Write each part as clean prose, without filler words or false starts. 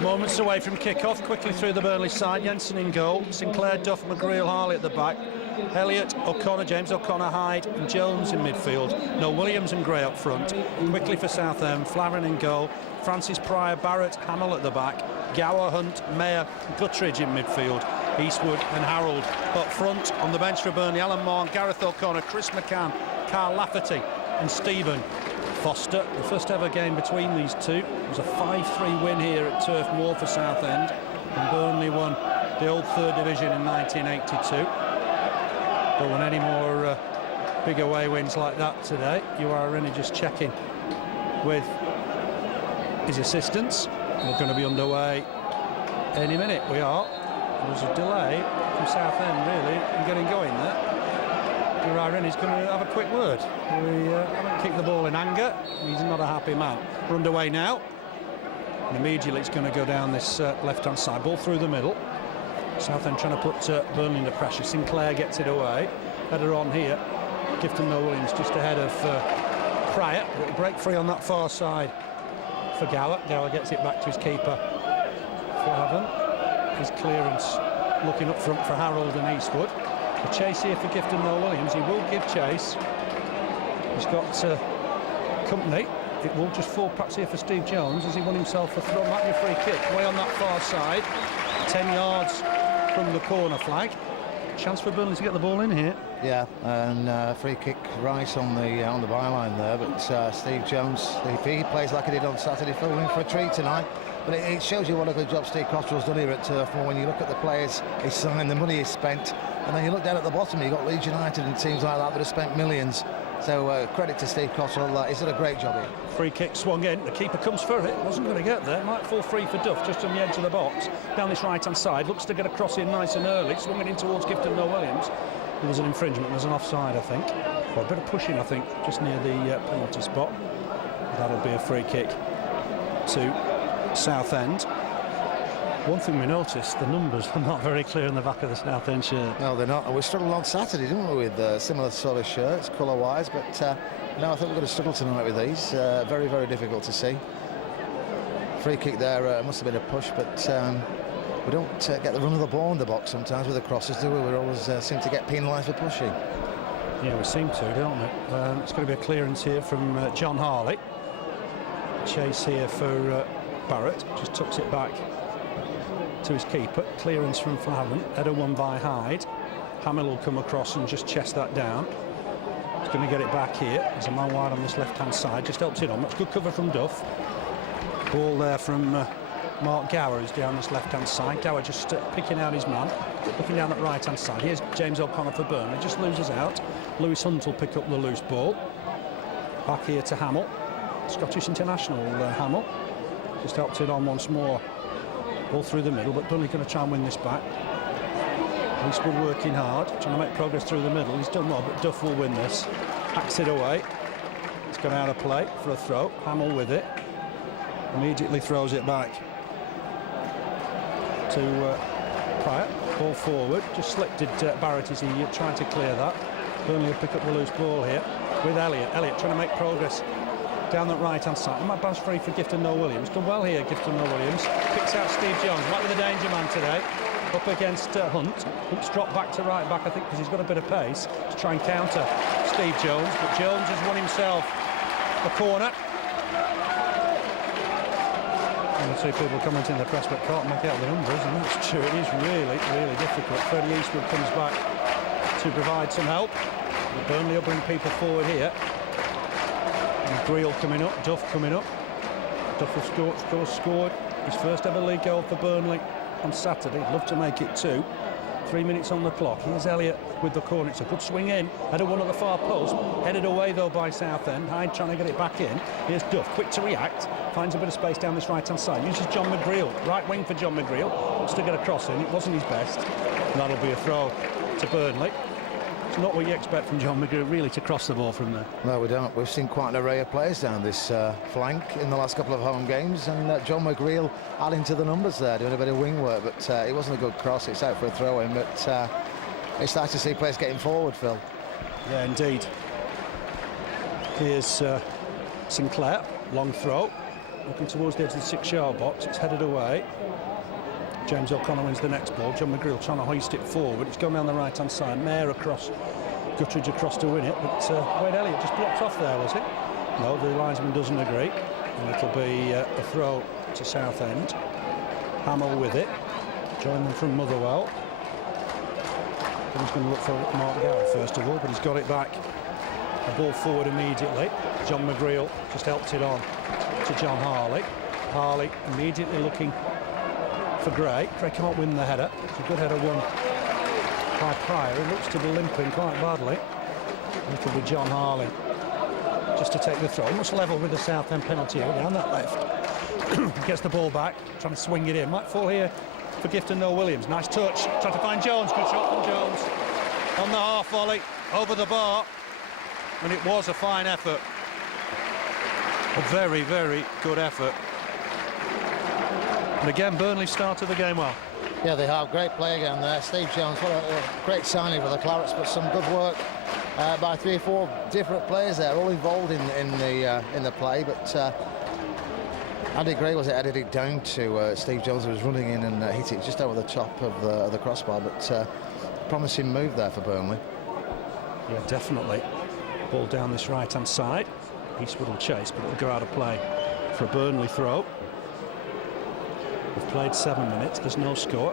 Moments away from kick-off, quickly through the Burnley side. Jensen in goal, Sinclair, Duff, McGreal, Harley at the back, Elliott, O'Connor, James O'Connor, Hyde and Jones in midfield. No Williams and Gray up front. Quickly for Southend, Flavin in goal, Francis Pryor, Barrett, Hamill at the back, Gower, Hunt, Mayer, Guttridge in midfield, Eastwood and Harold up front. On the bench for Burnley, Alan Moore, Gareth O'Connor, Chris McCann, Carl Lafferty and Stephen Foster. The first ever game between these two. It was a 5-3 win here at Turf Moor for Southend, and Burnley won the old third division in 1982. Don't want any more big away wins like that today. Uriah Rennie just checking with his assistants. We're going to be underway any minute. We are. There's a delay from Southend really in getting going there. Uriah Rennie's going to have a quick word. We haven't kicked the ball in anger. He's not a happy man. We're underway now. And immediately it's going to go down this left-hand side. Ball through the middle. Southend trying to put Burnley under pressure. Sinclair gets it away. Header on here. Gifton Williams just ahead of Pryor. It'll break free on that far side for Gower. Gower gets it back to his keeper. Flavin. His clearance looking up front for Harold and Eastwood. A chase here for Gifton Williams. He will give chase. He's got company. It will just fall perhaps here for Steve Jones as he won himself a throw. Might be a free kick. Way on that far side. 10 yards from the corner flag. Chance for Burnley to get the ball in here. Yeah, and free kick right on the byline there. But Steve Jones, if he plays like he did on Saturday, filling in for a treat tonight. But it shows you what a good job Steve Cotterill's done here at Turf Moor. When you look at the players he's signed, the money he's spent, and then you look down at the bottom, you've got Leeds United and teams like that that have spent millions. So credit to Steve Cotterill, he's done a great job here. Free kick swung in, the keeper comes for it, wasn't going to get there, might fall free for Duff just on the edge of the box, down this right-hand side, looks to get a cross in nice and early, swung it in towards Gifton Williams. There's an infringement, there's an offside I think, or a bit of pushing I think, just near the penalty spot. That'll be a free kick to Southend. One thing we noticed, the numbers are not very clear in the back of the Southend shirt. No, they're not. And we struggled on Saturday, didn't we, with similar sort of shirts, colour-wise. But no, I think we're going to struggle tonight with these. Very, very difficult to see. Free kick there must have been a push, but we don't get the run of the ball in the box sometimes with the crosses, do we? We always seem to get penalised for pushing. Yeah, we seem to, don't we? It's going to be a clearance here from John Harley. Chase here for Barrett, just tucks it back to his keeper. Clearance from Flavin, header won by Hyde. Hamill will come across and just chest that down. He's going to get it back here. There's a man wide on this left-hand side, just helps it on. That's good cover from Duff. Ball there from Mark Gower, who's down this left-hand side. Gower just picking out his man, looking down that right-hand side. Here's James O'Connor for Burnley, just loses out. Lewis Hunt will pick up the loose ball. Back here to Hamill, Scottish international Hamill. Just helped it on once more. Ball through the middle, but Burnley going to try and win this back. Eastwood working hard, trying to make progress through the middle. He's done well, but Duff will win this. Hacks it away. It's gone out of play for a throw. Hamill with it. Immediately throws it back to Pryor. Ball forward. Just slipped it Barrett as he tried to clear that. Burnley will pick up the loose ball here with Elliott. Elliott trying to make progress down that right-hand side. And that bounce free for Gifton Noel-Williams. Done well here, Gifton Noel-Williams. Picks out Steve Jones. Right with the danger man today. Up against Hunt. Hunt's dropped back to right back, I think, because he's got a bit of pace to try and counter Steve Jones. But Jones has won himself a corner. And the two people commenting in the press but can't make out the numbers, and that's true. It is really, really difficult. Freddie Eastwood comes back to provide some help. But Burnley will bring people forward here. And Greel coming up, Duff coming up. Duff has scored his first ever league goal for Burnley on Saturday. He'd love to make it 2. 3 minutes on the clock. Here's Elliott with the corner. It's a good swing in. Headed one at the far post. Headed away though by Southend. Hyde trying to get it back in. Here's Duff, quick to react. Finds a bit of space down this right-hand side. Uses John McGreal. Right wing for John McGreal. Wants to get a cross in. It wasn't his best. And that'll be a throw to Burnley. It's not what you expect from John McGreal, really, to cross the ball from there. No, we don't. We've seen quite an array of players down this flank in the last couple of home games, and John McGreal adding to the numbers there, doing a bit of wing work, but it wasn't a good cross. It's out for a throw-in, but it's nice to see players getting forward, Phil. Yeah, indeed. Here's Sinclair, long throw, looking towards the edge of the 6-yard box. It's headed away. James O'Connor wins the next ball. John McGreal trying to hoist it forward. It's going down the right-hand side. Mayer across, Guttridge across to win it. But Wade Elliott just blocked off there, was it? No, the linesman doesn't agree. And it'll be a throw to Southend. Hamill with it. Join them from Motherwell. He's going to look for Mark Gower first of all, but he's got it back. A ball forward immediately. John McGreal just helped it on to John Harley. Harley immediately looking for Gray. Gray can't win the header. It's a good header won by Pryor. He looks to be limping quite badly. It'll be John Harley just to take the throw. He must level with the Southend penalty area down that left. Gets the ball back, trying to swing it in. Might fall here for Gifton Noel-Williams. Nice touch. Trying to find Jones. Good shot from Jones. On the half volley, over the bar. And it was a fine effort. A very, very good effort. And again, Burnley started the game well. Yeah, they have. Great play again there. Steve Jones, what a great signing for the Clarets, but some good work by 3 or 4 different players there, all involved in the play. But Andy Gray was headed it down to Steve Jones, who was running in and hit it just over the top of the crossbar. But promising move there for Burnley. Yeah, definitely. Ball down this right-hand side. Eastwood will chase, but it'll go out of play for a Burnley throw. We've played 7 minutes, there's no score.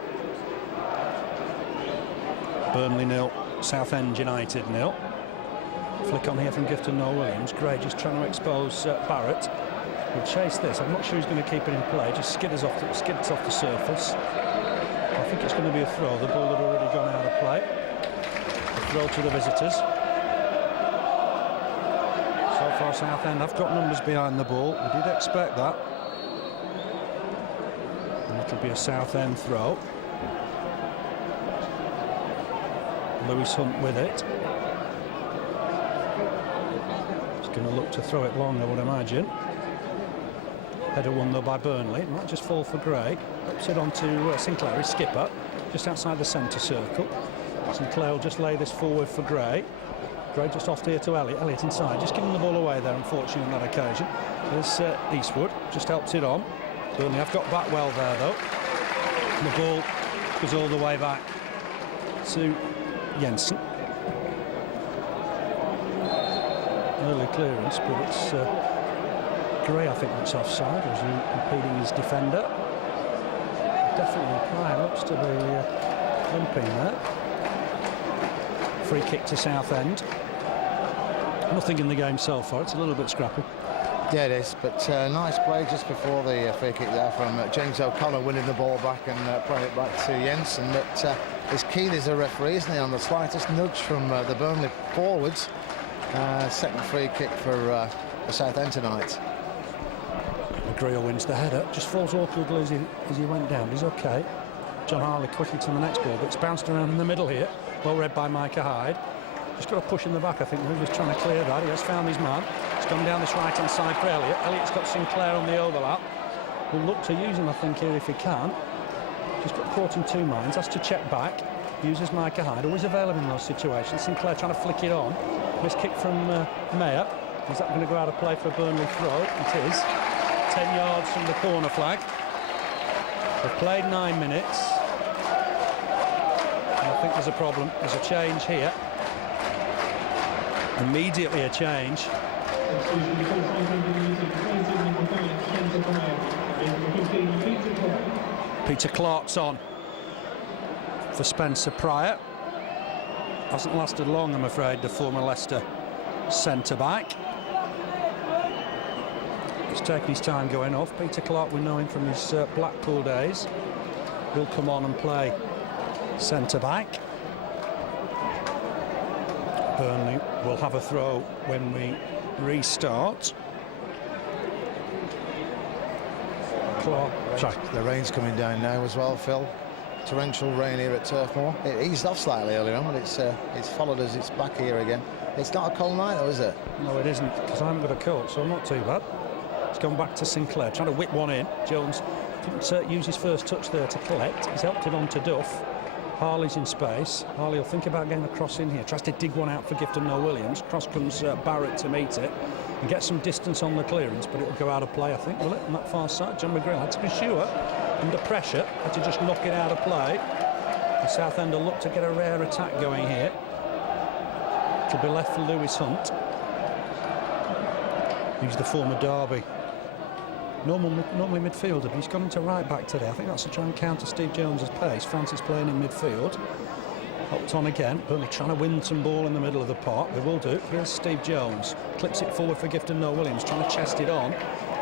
Burnley 0, Southend United 0. Flick on here from Gifton Noel-Williams. Gray just trying to expose Barrett. We'll chase this. I'm not sure he's going to keep it in play. Just skids off the surface. I think it's going to be a throw. The ball had already gone out of play. A throw to the visitors. So far Southend have got numbers behind the ball. We did expect that. It'll be a Southend throw. Lewis Hunt with it. He's going to look to throw it long, I would imagine. Header won though by Burnley. It might just fall for Gray. Ups it on to Sinclair, his skipper, just outside the centre circle. Sinclair will just lay this forward for Gray. Gray just off here to Elliott. Elliott inside, just giving the ball away there, unfortunately, on that occasion. There's Eastwood, just helps it on. Burnley have got back well there though. And the ball goes all the way back to Jensen. Early clearance, but it's Gray, I think, that's offside. Was he impeding his defender? Definitely Pryor looks to be limping there. Free kick to Southend. Nothing in the game so far. It's a little bit scrappy. Yeah, it is, but nice play just before the free kick there from James O'Connor, winning the ball back and playing it back to Jensen. But as keen as a referee, isn't he, on the slightest nudge from the Burnley forwards. Second free kick for Southend tonight. McGreal wins the header, just falls awkwardly as he went down. He's okay. John Harley quickly to the next ball, but it's bounced around in the middle here. Well read by Micah Hyde. Just got a push in the back, I think. He was trying to clear that. He has found his man. He's gone down this right-hand side for Elliott. Elliott's got Sinclair on the overlap. Will look to use him, I think, here if he can. Just got caught in two minds. Has to check back. Uses Micah Hyde. Always available in those situations. Sinclair trying to flick it on. Miss kick from Mayer. Is that going to go out of play for a Burnley throw? It is. 10 yards from the corner flag. They've played 9 minutes. And I think there's a problem. There's a change here. Immediately a change. Peter Clark's on for Spencer Pryor. Hasn't lasted long, I'm afraid, the former Leicester centre-back. He's taken his time going off. Peter Clark, we know him from his Blackpool days. He'll come on and play centre-back. Burnley will have a throw when we restart. Clark. Sorry. The rain's coming down now as well, Phil. Torrential rain here at Turf Moor. It eased off slightly earlier on, but it's followed us. It's back here again. It's not a cold night, though, is it? No, it isn't, because I haven't got a coat, so I'm not too bad. It's gone back to Sinclair, trying to whip one in. Jones couldn't use his first touch there to collect. He's helped it on to Duff. Harley's in space. Harley will think about getting a cross in here. Tries to dig one out for Gifton Noel-Williams. Cross comes Barrett to meet it and get some distance on the clearance, but it'll go out of play, I think, will it? On that far side, John McGreal had to be sure. Under pressure, had to just knock it out of play. The Southend will look to get a rare attack going here. It'll be left for Lewis Hunt. He's the former Derby. Normally midfielder, but he's gone into right back today. I think that's to try and counter Steve Jones's pace. Francis playing in midfield. Hopped on again. Burnley trying to win some ball in the middle of the park. They will do. Here's Steve Jones. Clips it forward for Gifton Noel-Williams, trying to chest it on.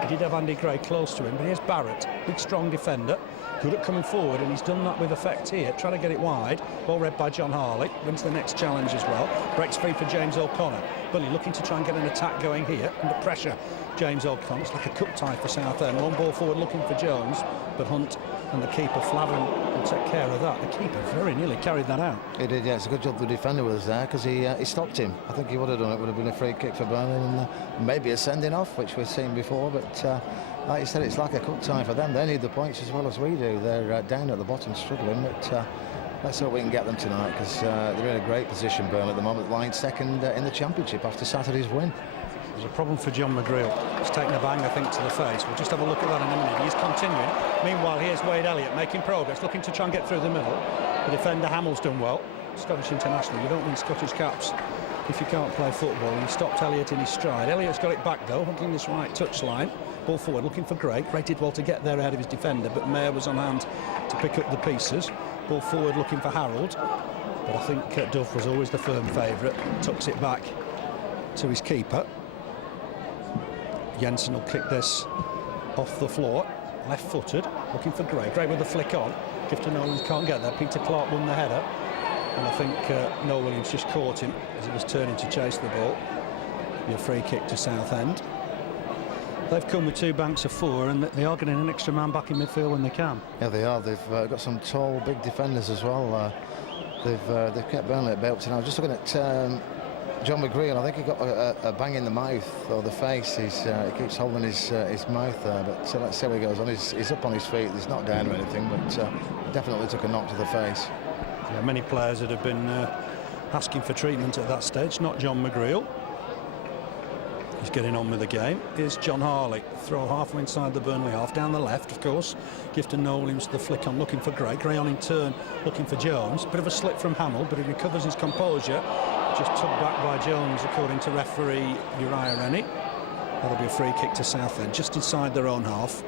He did have Andy Gray close to him, but here's Barrett. Big, strong defender. Good at coming forward, and he's done that with effect here. Trying to get it wide. Ball read by John Harley. Wins the next challenge as well. Breaks free for James O'Connor. Burnley looking to try and get an attack going here. Under pressure, James O'Connor. It's like a cup tie for Southend. One ball forward looking for Jones, but Hunt and the keeper, Flavin, will take care of that. The keeper very nearly carried that out. He did, yeah. It's a good job the defender was there, because he stopped him. I think he would have done it. Would have been a free kick for Burnley and maybe a sending off, which we've seen before, but like you said, it's like a cup tie for them. They need the points as well as we do. They're down at the bottom struggling, but let's hope we can get them tonight, because they're in a great position, Burnley, at the moment, lying second in the Championship after Saturday's win. There's a problem for John McGreal. He's taken a bang, I think, to the face. We'll just have a look at that in a minute. He's continuing. Meanwhile, here's Wade Elliott making progress, looking to try and get through the middle. The defender Hamill's done well. Scottish international. You don't win Scottish caps if you can't play football. And he stopped Elliott in his stride. Elliott's got it back, though, hugging this right touchline. Ball forward, looking for Gray. Gray did well to get there ahead of his defender, but Mayer was on hand to pick up the pieces. Ball forward, looking for Harold. But I think Duff was always the firm favourite. Tucks it back to his keeper. Jensen will kick this off the floor, left-footed, looking for Gray. Gray with a flick on. Gifton Noel-Williams can't get there. Peter Clark won the header, and I think Noel-Williams just caught him as he was turning to chase the ball. Be a free kick to Southend. They've come with two banks of four, and they are getting an extra man back in midfield when they can. Yeah, they are. They've got some tall, big defenders as well. They've kept Burnley at bay up to now. Just looking at John McGreal, I think he got a bang in the mouth or the face. He keeps holding his mouth there, but let's see how he goes on. He's up on his feet. He's not down or anything, but definitely took a knock to the face. Yeah, many players that have been asking for treatment at that stage. Not John McGreal. He's getting on with the game. Here's John Harley. Throw halfway inside the Burnley half, down the left, of course. Gifton Noel-Williams the flick on, looking for Gray. Gray on in turn, looking for Jones. Bit of a slip from Hamill, but he recovers his composure. Just tugged back by Jones, according to referee Uriah Rennie. That'll be a free kick to Southend, just inside their own half.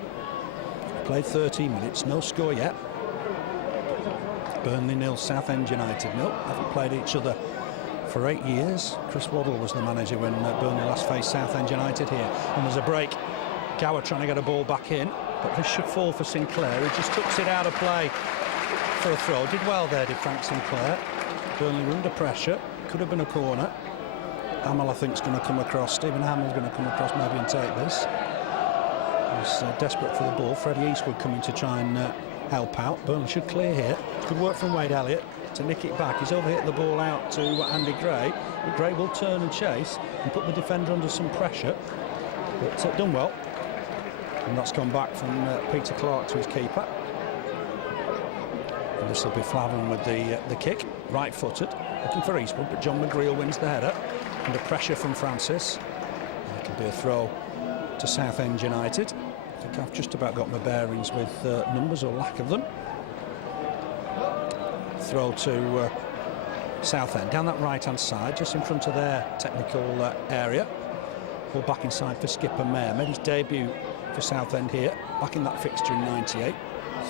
Played 13 minutes, no score yet. Burnley 0, Southend United 0. Haven't played each other for 8 years. Chris Waddle was the manager when Burnley last faced Southend United here. And there's a break. Gower trying to get a ball back in, but this should fall for Sinclair. He just tucks it out of play for a throw. Did well there, did Frank Sinclair. Burnley were under pressure. Could have been a corner. Hamill, I think, is going to come across. Stephen Hamill's going to come across maybe and take this. He's desperate for the ball. Freddie Eastwood coming to try and help out. Burnley should clear here. Good work from Wade Elliott to nick it back. He's overhit the ball out to Andy Gray. But Gray will turn and chase and put the defender under some pressure. But done well. And that's gone back from Peter Clark to his keeper. And this will be Flavin with the kick. Right-footed. Looking for Eastwood, but John McGreal wins the header. Under pressure from Francis. It could be a throw to Southend United. I think I've just about got my bearings with numbers or lack of them. Throw to Southend down that right-hand side, just in front of their technical area. Ball back inside for skipper Mayer. Made his debut for Southend here, back in that fixture in '98.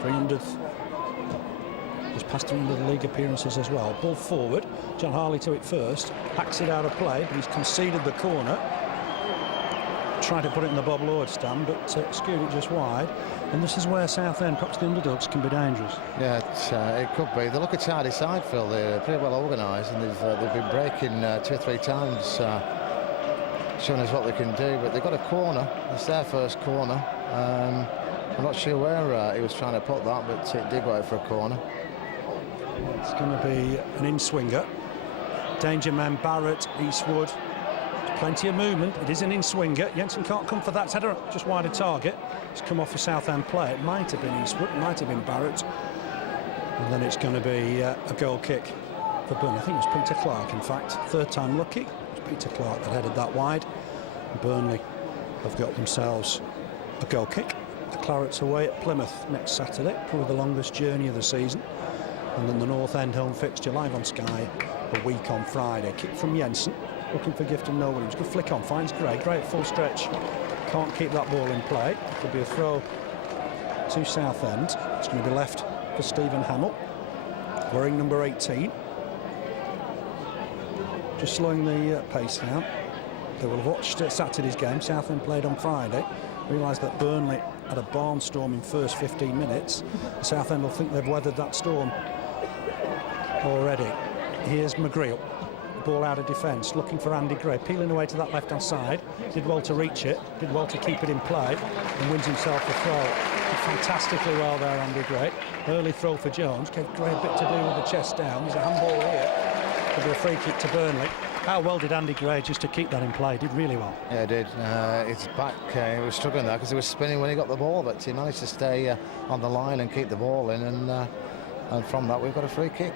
300th. He's past 300 league appearances as well. Ball forward. John Harley to it first. Hacks it out of play, but he's conceded the corner. Tried to put it in the Bob Lord stand, but skewed it just wide. And this is where Southend, perhaps the underdogs, can be dangerous. Yeah, it could be. They look a tidy side, Phil. They're pretty well organised, and they've been breaking 2 or 3 times, showing us what they can do. But they've got a corner. It's their first corner. I'm not sure where he was trying to put that, but it did go out for a corner. It's going to be an in-swinger. Danger men Barrett, Eastwood. Plenty of movement. It is an in-swinger. Jensen can't come for that header, just wide of target. It's come off a Southend play. It might have been Eastwood, it might have been Barrett. And then it's going to be a goal kick for Burnley. I think it was Peter Clark, in fact. Third time lucky. It was Peter Clark that headed that wide. Burnley have got themselves a goal kick. The Clarets away at Plymouth next Saturday, probably the longest journey of the season. And then the North End home fixture live on Sky a week on Friday. Kick from Jensen, looking for Gifton No Williams. Good flick on, finds Gray. Gray at full stretch. Can't keep that ball in play. Could be a throw to Southend. It's going to be left for Stephen Hamill, wearing number 18. Just slowing the pace down. They will have watched Saturday's game. Southend played on Friday. Realised that Burnley had a barnstorming first 15 minutes. Southend will think they've weathered that storm already. Here's McGreal. Ball out of defence, looking for Andy Gray, peeling away to that left-hand side. Did well to reach it, did well to keep it in play, and wins himself a throw. Did fantastically well there, Andy Gray. Early throw for Jones, gave Gray a bit to do with the chest down. There's a handball here. Could be a free kick to Burnley. How well did Andy Gray just to keep that in play? Did really well. Yeah, he did. His back, he was struggling there because he was spinning when he got the ball, but he managed to stay on the line and keep the ball in, and from that we've got a free kick.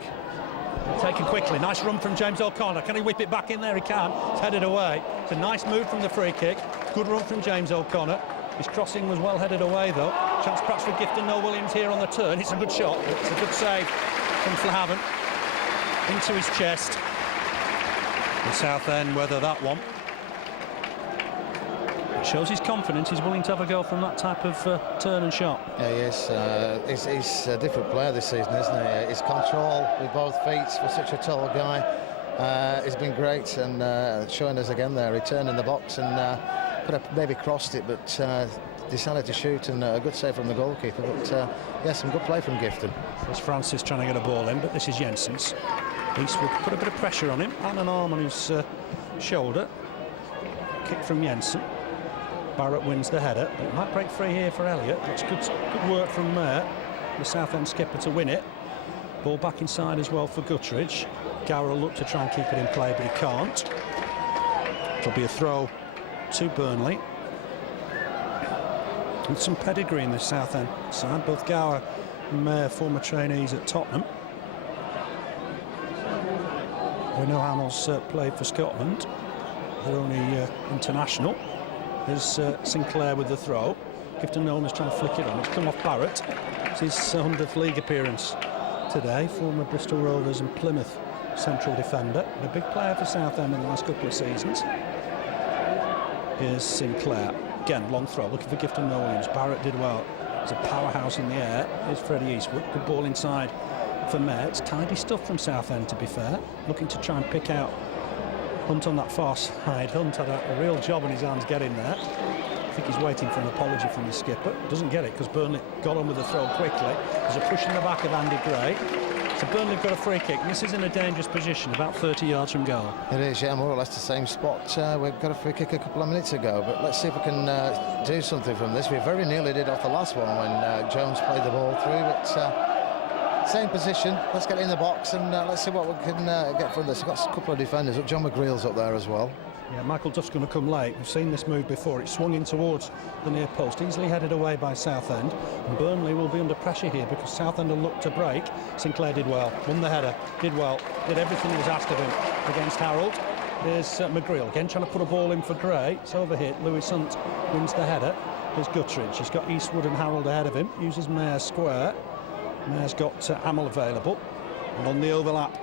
Taken quickly, nice run from James O'Connor. Can he whip it back in there? He can. It's headed away. It's a nice move from the free kick. Good run from James O'Connor. His crossing was well headed away though. Chance perhaps for Gifton No Williams here on the turn. It's a good shot. It's a good save from Flahavan into his chest. The Southend weather that one. It shows his confidence. He's willing to have a go from that type of turn and shot. Yeah, he is. He's a different player this season, isn't he? His control with both feet for such a tall guy has been great, and showing us again there. He turned in the box and could have maybe crossed it, but decided to shoot, and a good save from the goalkeeper. But yeah, some good play from Gifton. There's Francis trying to get a ball in, but this is Jensen's. Eastwood put a bit of pressure on him, and an arm on his shoulder. Kick from Jensen. Barrett wins the header, but it might break free here for Elliott. That's good work from Moor, the Southend skipper, to win it. Ball back inside as well for Guttridge. Gower will look to try and keep it in play, but he can't. It'll be a throw to Burnley. With some pedigree in the Southend side, both Gower and Moor, former trainees at Tottenham. We know Hamill's played for Scotland. They're only international. There's Sinclair with the throw. Gifton Nolan is trying to flick it on. It's come off Barrett. It's his 100th league appearance today. Former Bristol Rovers and Plymouth central defender. And a big player for Southend in the last couple of seasons. Here's Sinclair. Again, long throw, looking for Gifton Williams. Barrett did well. There's a powerhouse in the air. Here's Freddie Eastwood. Good ball inside for Mayer. It's tidy stuff from Southend, to be fair. Looking to try and pick out Hunt on that far side. Hunt had a real job in his hands getting there. I think he's waiting for an apology from the skipper. Doesn't get it because Burnley got on with the throw quickly. There's a push in the back of Andy Gray. So Burnley have got a free kick. This is in a dangerous position, about 30 yards from goal. It is, yeah, more or less the same spot. We got a free kick a couple of minutes ago, but let's see if we can do something from this. We very nearly did off the last one when Jones played the ball through, but same position. Let's get in the box and let's see what we can get from this. We've got a couple of defenders. John McGreal's up there as well. Yeah, Michael Duff's going to come late. We've seen this move before. It swung in towards the near post, easily headed away by Southend. And Burnley will be under pressure here because Southend will look to break. Sinclair did well, won the header, did well, did everything that was asked of him against Harold. There's McGreal again trying to put a ball in for Gray. It's overhit. Lewis Hunt wins the header. There's Guttridge. He's got Eastwood and Harold ahead of him. Uses Mayor square. Mayor's got Hamill available. And on the overlap,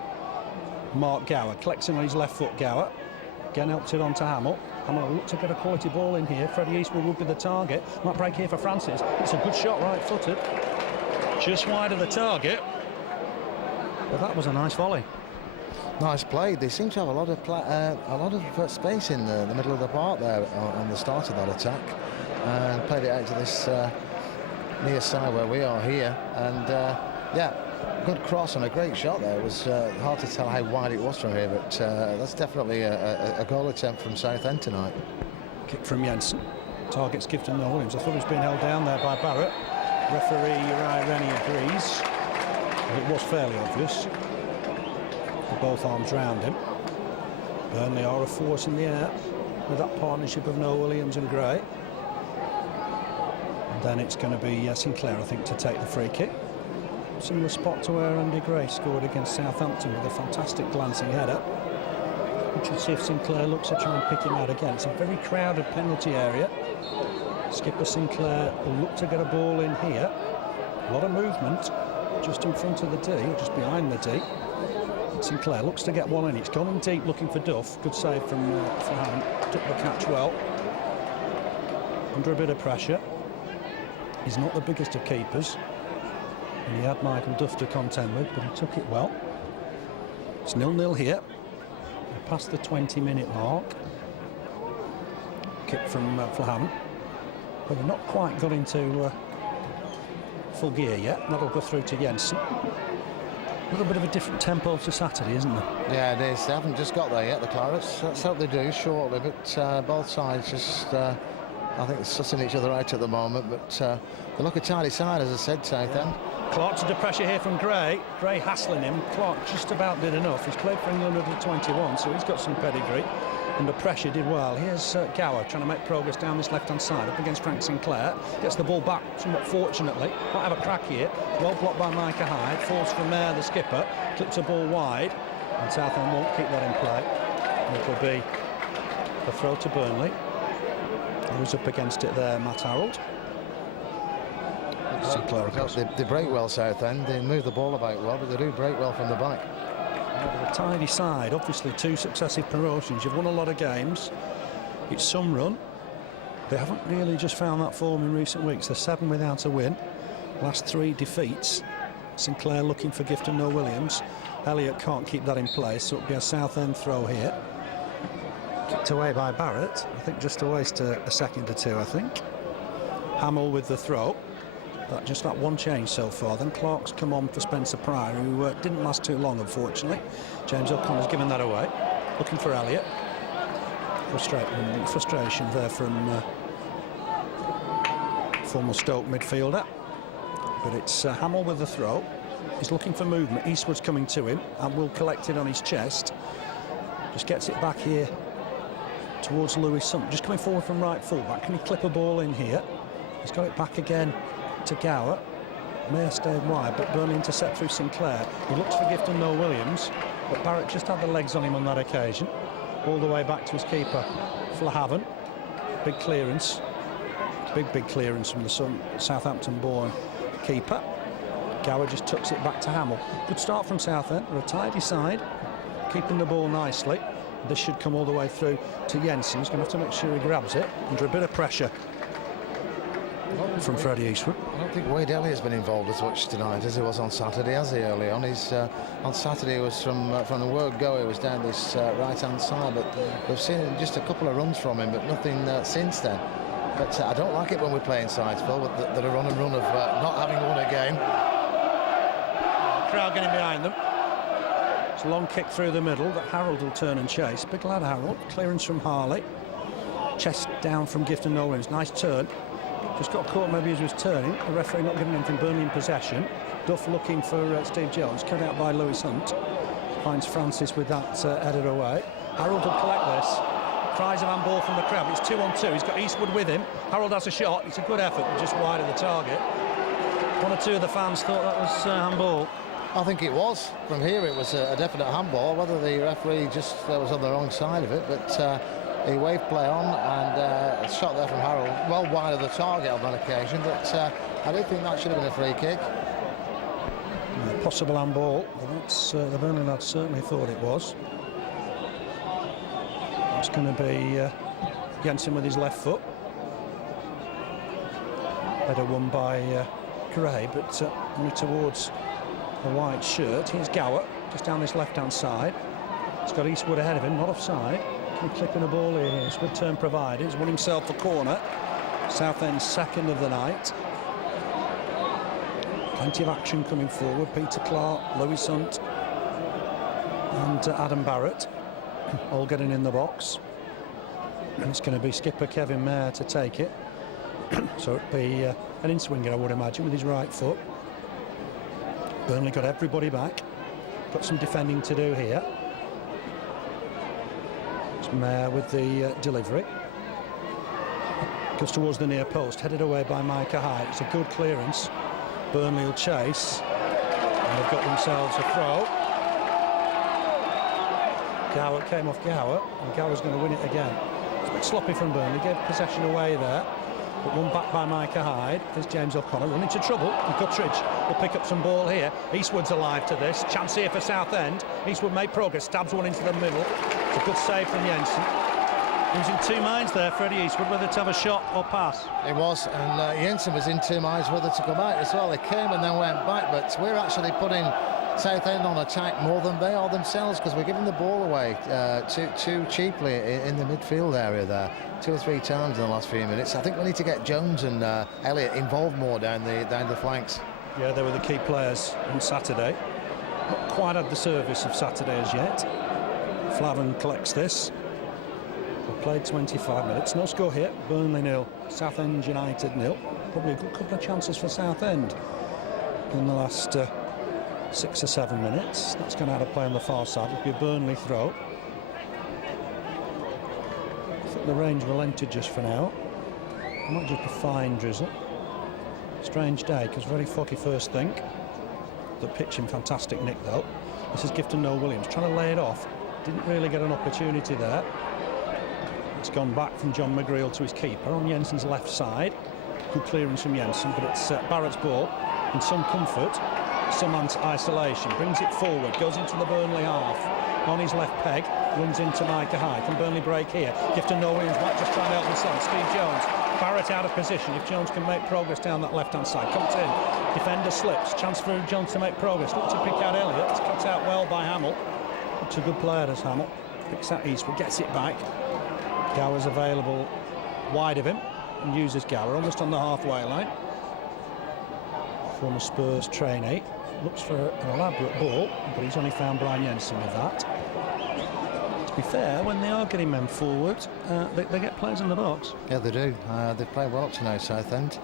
Mark Gower collects him on his left foot. Gower again helps it on to Hamill. Hamill will look to get a quality ball in here. Freddie Eastwood will be the target. Might break here for Francis. It's a good shot, right-footed. Just wide of the target. But that was a nice volley. Nice play. They seem to have a lot of space in the middle of the park there on the start of that attack, and played it out to this near side where we are here. And yeah, good cross and a great shot there. It was hard to tell how wide it was from here, but that's definitely a goal attempt from Southend tonight. Kick from Jensen. Target's Gifton Williams. I thought he was being held down there by Barrett. Referee Uriah Rennie agrees. It was fairly obvious. With both arms round him. Burnley are a force in the air with that partnership of Noel Williams and Gray. And then it's going to be Sinclair, I think, to take the free kick. Similar spot to where Andy Gray scored against Southampton with a fantastic glancing header. We should see if Sinclair looks to try and pick him out again. It's a very crowded penalty area. Skipper Sinclair will look to get a ball in here. A lot of movement just in front of the D, or just behind the D. Sinclair looks to get one in. It's gone in deep looking for Duff. Good save from Hammond. Took the catch well. Under a bit of pressure. He's not the biggest of keepers. And he had Michael Duff to contend with, but he took it well. It's 0-0 here. We're past the 20-minute mark. Kick from Flahavan. But we've not quite got into full gear yet. That'll go through to Jensen. A little bit of a different tempo to Saturday, isn't there? Yeah, it is. They haven't just got there yet, the Clarets. Let's hope they do shortly, but both sides just, I think, they're sussing each other out at the moment, but they look a tidy side, as I said, Southend. Clark's under pressure here from Gray. Gray hassling him. Clark just about did enough. He's played for England under 21, so he's got some pedigree. Under pressure, did well. Here's Gower trying to make progress down this left-hand side up against Frank Sinclair. Gets the ball back somewhat fortunately. Might have a crack here. Well blocked by Micah Hyde. Falls from there, the skipper. Clips a ball wide. And Southend won't keep that in play. And it'll be a throw to Burnley. He was up against it there, Matt Harold. Sinclair, of course. They break well, Southend. They move the ball about well, but they do break well from the back. A tidy side, obviously 2 successive promotions. You've won a lot of games. It's some run. They haven't really just found that form in recent weeks. They're 7 without a win. Last 3 defeats. Sinclair looking for Gifton Noel Williams. Elliott can't keep that in place, so it'll be a Southend throw here. Kicked away by Barrett. I think just to waste a second or two, I think. Hamill with the throw. Just that one change so far. Then Clark's come on for Spencer Pryor, who didn't last too long, unfortunately. James O'Connor's given that away. Looking for Elliott. Frustration there from former Stoke midfielder. But it's Hamill with the throw. He's looking for movement. Eastwood's coming to him and will collect it on his chest. Just gets it back here towards Lewis Hunt. Just coming forward from right full-back. Can he clip a ball in here? He's got it back again to Gower. May have stayed wide, but Burnley intercept through Sinclair. He looks for Gifton Noel Williams, but Barrett just had the legs on him on that occasion. All the way back to his keeper, Flahavan. Big clearance. Big clearance from the Southampton-born keeper. Gower just tucks it back to Hamill. Good start from Southend. They're a tidy side, keeping the ball nicely. This should come all the way through to Jensen. He's going to have to make sure he grabs it under a bit of pressure. from Freddie Eastwood. I don't think Wade Elliott's been involved as much tonight as he was on Saturday, has he, early on? On Saturday, it was from the word go, he was down this right-hand side, but we've seen just a couple of runs from him, but nothing since then. But I don't like it when we're playing sides, Phil, that are on a run of not having won a game. Crowd getting behind them. It's a long kick through the middle that Harold will turn and chase. Big lad Harold. Clearance from Harley. Chest down from Gifton Nolans. Nice turn. Just got caught maybe as he was turning. The referee not giving anything. Burnley in possession. Duff looking for Steve Jones. Cut out by Lewis Hunt. Finds Francis with that headed away. Harold will collect this. Cries of handball from the crowd. It's 2-on-2. He's got Eastwood with him. Harold has a shot. It's a good effort, but just wide of the target. One or two of the fans thought that was handball. I think it was. From here, it was a definite handball. Whether the referee just was on the wrong side of it, but he waved play on, and a shot there from Harold, well wide of the target on that occasion. But I do think that should have been a free kick. Possible handball. The Burnley lads certainly thought it was. It's going to be Jensen with his left foot. Better won by Gray, but only towards the white shirt. Here's Gower, just down this left-hand side. He's got Eastwood ahead of him, not offside. Can he clip in a ball here? It's good turn provided. He's won himself a corner. Southend second of the night. Plenty of action coming forward. Peter Clark, Lewis Hunt and Adam Barrett all getting in the box. And it's going to be skipper Kevin Mayer to take it. So it'll be an in-swinger, I would imagine, with his right foot. Burnley got everybody back. Got some defending to do here. It's Mayer with the delivery. Goes towards the near post, headed away by Micah Hyde. It's a good clearance. Burnley will chase. And they've got themselves a throw. Gower came off Gower, and Gower's going to win it again. It's a bit sloppy from Burnley. Gave possession away there. But one back by Micah Hyde. There's James O'Connor running into trouble. And Cotterill will pick up some ball here. Eastwood's alive to this. Chance here for Southend. Eastwood made progress. Stabs one into the middle. It's a good save from Jensen. He was in two minds there, Freddie Eastwood, whether to have a shot or pass. It was, and Jensen was in two minds whether to go back as well. They came and then went back, but we're actually putting Southend on attack more than they are themselves, because we're giving the ball away too cheaply in the midfield area there. 2 or 3 times in the last few minutes. I think we need to get Jones and Elliott involved more down the flanks. Yeah, they were the key players on Saturday. Not quite had the service of Saturday as yet. Flavin collects this. We played 25 minutes. No score here. Burnley 0, Southend United 0. Probably a good couple of chances for Southend in the last 6 or 7 minutes. That's going to have to play on the far side. It'll be a Burnley throw. I think the range relented just for now. It might just be fine drizzle. Strange day, because very foggy first thing. The pitch in fantastic nick though. This is Gifton Noel Williams trying to lay it off. Didn't really get an opportunity there. It's gone back from John McGreal to his keeper on Jensen's left side. Good clearance from Jensen, but it's Barrett's ball in some comfort, some isolation. Brings it forward, goes into the Burnley half. On his left peg, runs into Micah Hyde. Can Burnley break here? Gifton Noel Williams might just try and help this on. Steve Jones. Barrett out of position. If Jones can make progress down that left-hand side. Comes in. Defender slips. Chance for Jones to make progress. Look to pick out Elliott. It's cut out well by Hamill. It's a good player as Hamill. Picks out Eastwood. Gets it back. Gower's available wide of him. And uses Gower almost on the halfway line. Former Spurs trainee. Looks for an elaborate ball, but he's only found Brian Jensen with that. To be fair, when they are getting men forward, they get players in the box. Yeah, they do. They've played well up to now, Southend.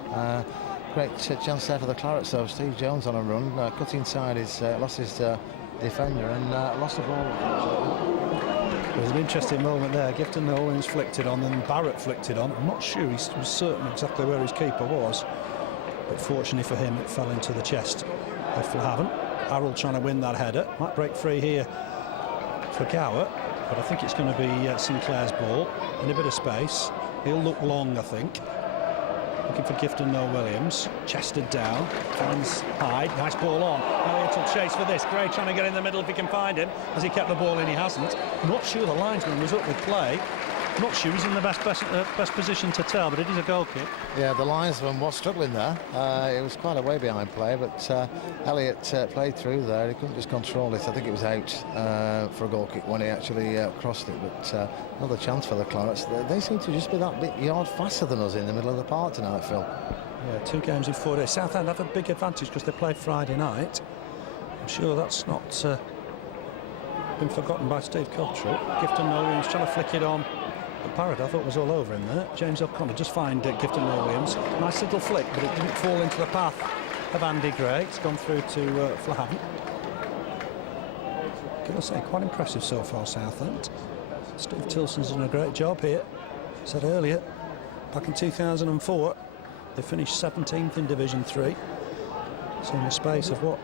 Great chance there for the Clarets, though. Steve Jones on a run. Cut inside, lost his defender and lost the ball. There was an interesting moment there. Gifton Nolan's flicked it on, and Barrett flicked it on. I'm not sure he was certain exactly where his keeper was, but fortunately for him, it fell into the chest of Flahaven. Harold trying to win that header. Might break free here for Gower, but I think it's going to be Sinclair's ball in a bit of space. He'll look long, I think. Looking for Gifton Noel Williams. Chested down. Finds Hyde. Nice ball on. Elliott will chase for this. Gray trying to get in the middle if he can find him. Has he kept the ball in? He hasn't. I'm not sure the linesman was up with play. not sure he's in the best position to tell, but it is a goal kick. Yeah, the linesman was struggling there. It was quite a way behind play, but Elliott played through there. He couldn't just control it. I think it was out for a goal kick when he actually crossed it, but another chance for the Clarets. They seem to just be that bit yard faster than us in the middle of the park tonight, Phil. Yeah, 2 games in 4 days. Southend have a big advantage because they played Friday night. I'm sure that's not been forgotten by Steve Cotterill. Gifton Williams trying to flick it on. But Parrott, I thought, was all over him there. James O'Connor just find Gifton Williams. Nice little flick, but it didn't fall into the path of Andy Gray. It's gone through to Flahavan. Gotta say, quite impressive so far, Southend. Steve Tilson's done a great job here. Said earlier, back in 2004, they finished 17th in Division 3. So in the space of, what,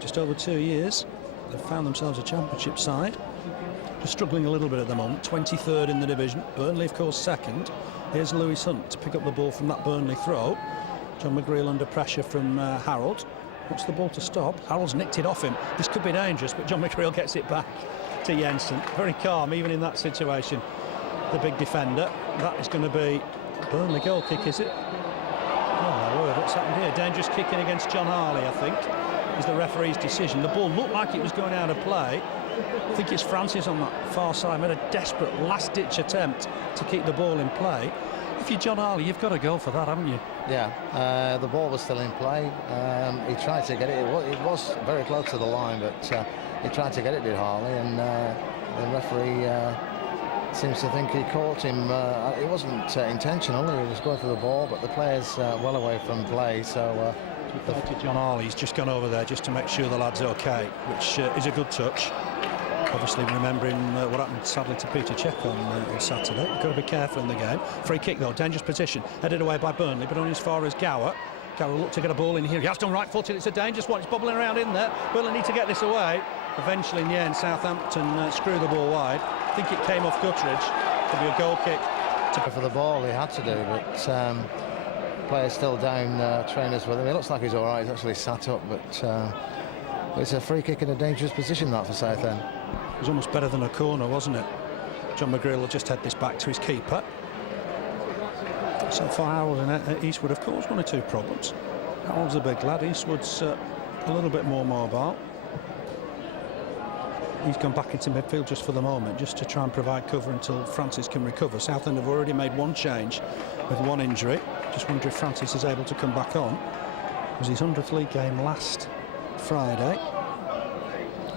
just over 2 years, they've found themselves a championship side. Just struggling a little bit at the moment, 23rd in the division. Burnley, of course, second. Here's Lewis Hunt to pick up the ball from that Burnley throw. John McGreal under pressure from Harold. Wants the ball to stop. Harold's nicked it off him. This could be dangerous, but John McGreal gets it back to Jensen. Very calm, even in that situation. The big defender. That is going to be a Burnley goal kick, is it? Oh, my word, what's happened here? Dangerous kicking against John Harley, I think, is the referee's decision. The ball looked like it was going out of play. I think it's Francis on that far side made a desperate last-ditch attempt to keep the ball in play. If you're John Harley, you've got a goal for that, haven't you? Yeah, the ball was still in play. He tried to get it. It was very close to the line, but he tried to get it, did Harley, and the referee seems to think he caught him. It wasn't intentional. He was going for the ball, but the player's well away from play, so... John Harley's just gone over there just to make sure the lad's okay, which is a good touch. Obviously remembering what happened sadly to Peter Cech on Saturday. You've got to be careful in the game. Free kick though, dangerous position, headed away by Burnley, but only as far as Gower. Gower looked to get a ball in here. He has done right-footed. It's a dangerous one. It's bubbling around in there. Burnley need to get this away. Eventually, in the end, Southampton screw the ball wide. I think it came off Guttridge to be a goal kick. For the ball, he had to do, but player's still down, trainers with him. It looks like he's all right. He's actually sat up, but it's a free kick in a dangerous position, that, for Southend. It was almost better than a corner, wasn't it? John McGreal will just head this back to his keeper. So far, Harold and Eastwood have caused 1 or 2 problems. Harold's a big lad. Eastwood's a little bit more mobile. He's gone back into midfield just for the moment, just to try and provide cover until Francis can recover. Southend have already made 1 change with 1 injury. Just wonder if Francis is able to come back on. It was his 100th league game last Friday.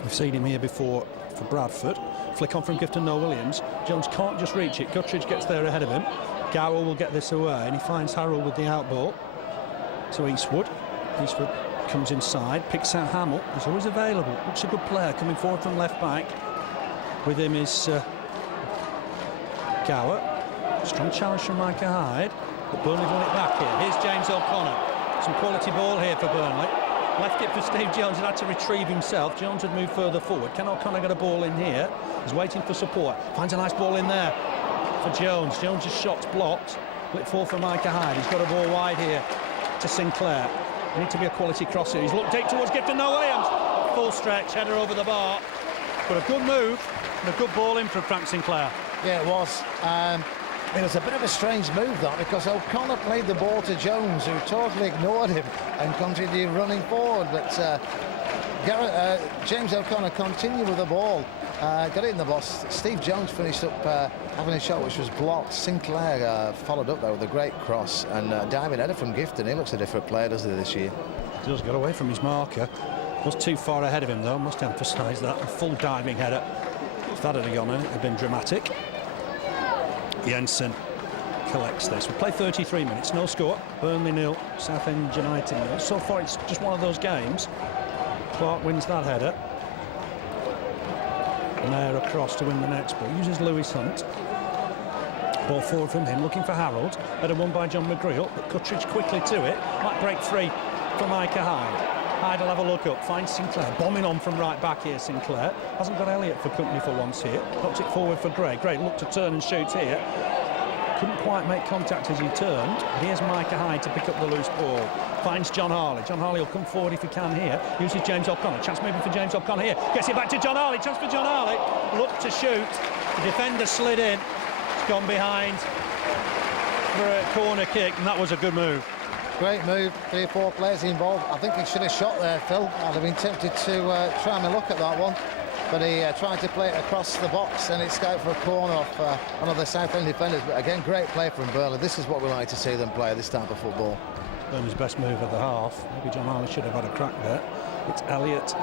We've seen him here before for Bradford. Flick on from Gifton Williams. Jones can't just reach it. Guttridge gets there ahead of him. Gower will get this away, and he finds Harold with the out ball to Eastwood. Eastwood comes inside, picks out Hamill. He's always available. Looks a good player coming forward from left back. With him is Gower. Strong challenge from Micah Hyde, but Burnley won it back here. Here's James O'Connor. Some quality ball here for Burnley. Left it for Steve Jones and had to retrieve himself. Jones would move further forward. Can O'Connor get a ball in here? He's waiting for support. Finds a nice ball in there for Jones. Jones' shot's blocked. Flick forward for Micah Hyde. He's got a ball wide here to Sinclair. There need to be a quality cross here. He's looked deep towards Gifton Williams. Full stretch, header over the bar. But a good move and a good ball in from Frank Sinclair. Yeah, it was. It was a bit of a strange move, that, because O'Connor played the ball to Jones, who totally ignored him and continued running forward. But James O'Connor continued with the ball, got it in the box. Steve Jones finished up having a shot which was blocked. Sinclair followed up there with a great cross and diving header from Gifton. He looks a different player, doesn't he, this year? He does, got away from his marker. Was too far ahead of him, though. Must emphasise that. A full diving header. If that had gone in, it would have been dramatic. Jensen collects this. We play 33 minutes, no score. Burnley 0, Southend United 0. So far it's just one of those games. Clark wins that header. Nair across to win the next ball. Uses Lewis Hunt. Ball forward from him, looking for Harold. Header won by John McGreal, but Guttridge quickly to it. Might break free for Micah Hyde. Hyde will have a look up, finds Sinclair. Bombing on from right back here, Sinclair. Hasn't got Elliott for company for once here. Knocks it forward for Gray. Gray looked to turn and shoot here. Couldn't quite make contact as he turned. But here's Micah Hyde to pick up the loose ball. Finds John Harley. John Harley will come forward if he can here. Uses James O'Connor. Chance maybe for James O'Connor here. Gets it back to John Harley. Chance for John Harley. Looked to shoot. The defender slid in. gone behind for a corner kick, and that was a good move. Great move, 3 or 4 players involved. I think he should have shot there, Phil. I'd have been tempted to try and look at that one, but he tried to play it across the box and it scoped for a corner off one of the Southend defenders. But again, great play from Burnley. This is what we like to see them play, this type of football. Burnley's best move of the half. Maybe John Harley should have had a crack there. It's Elliott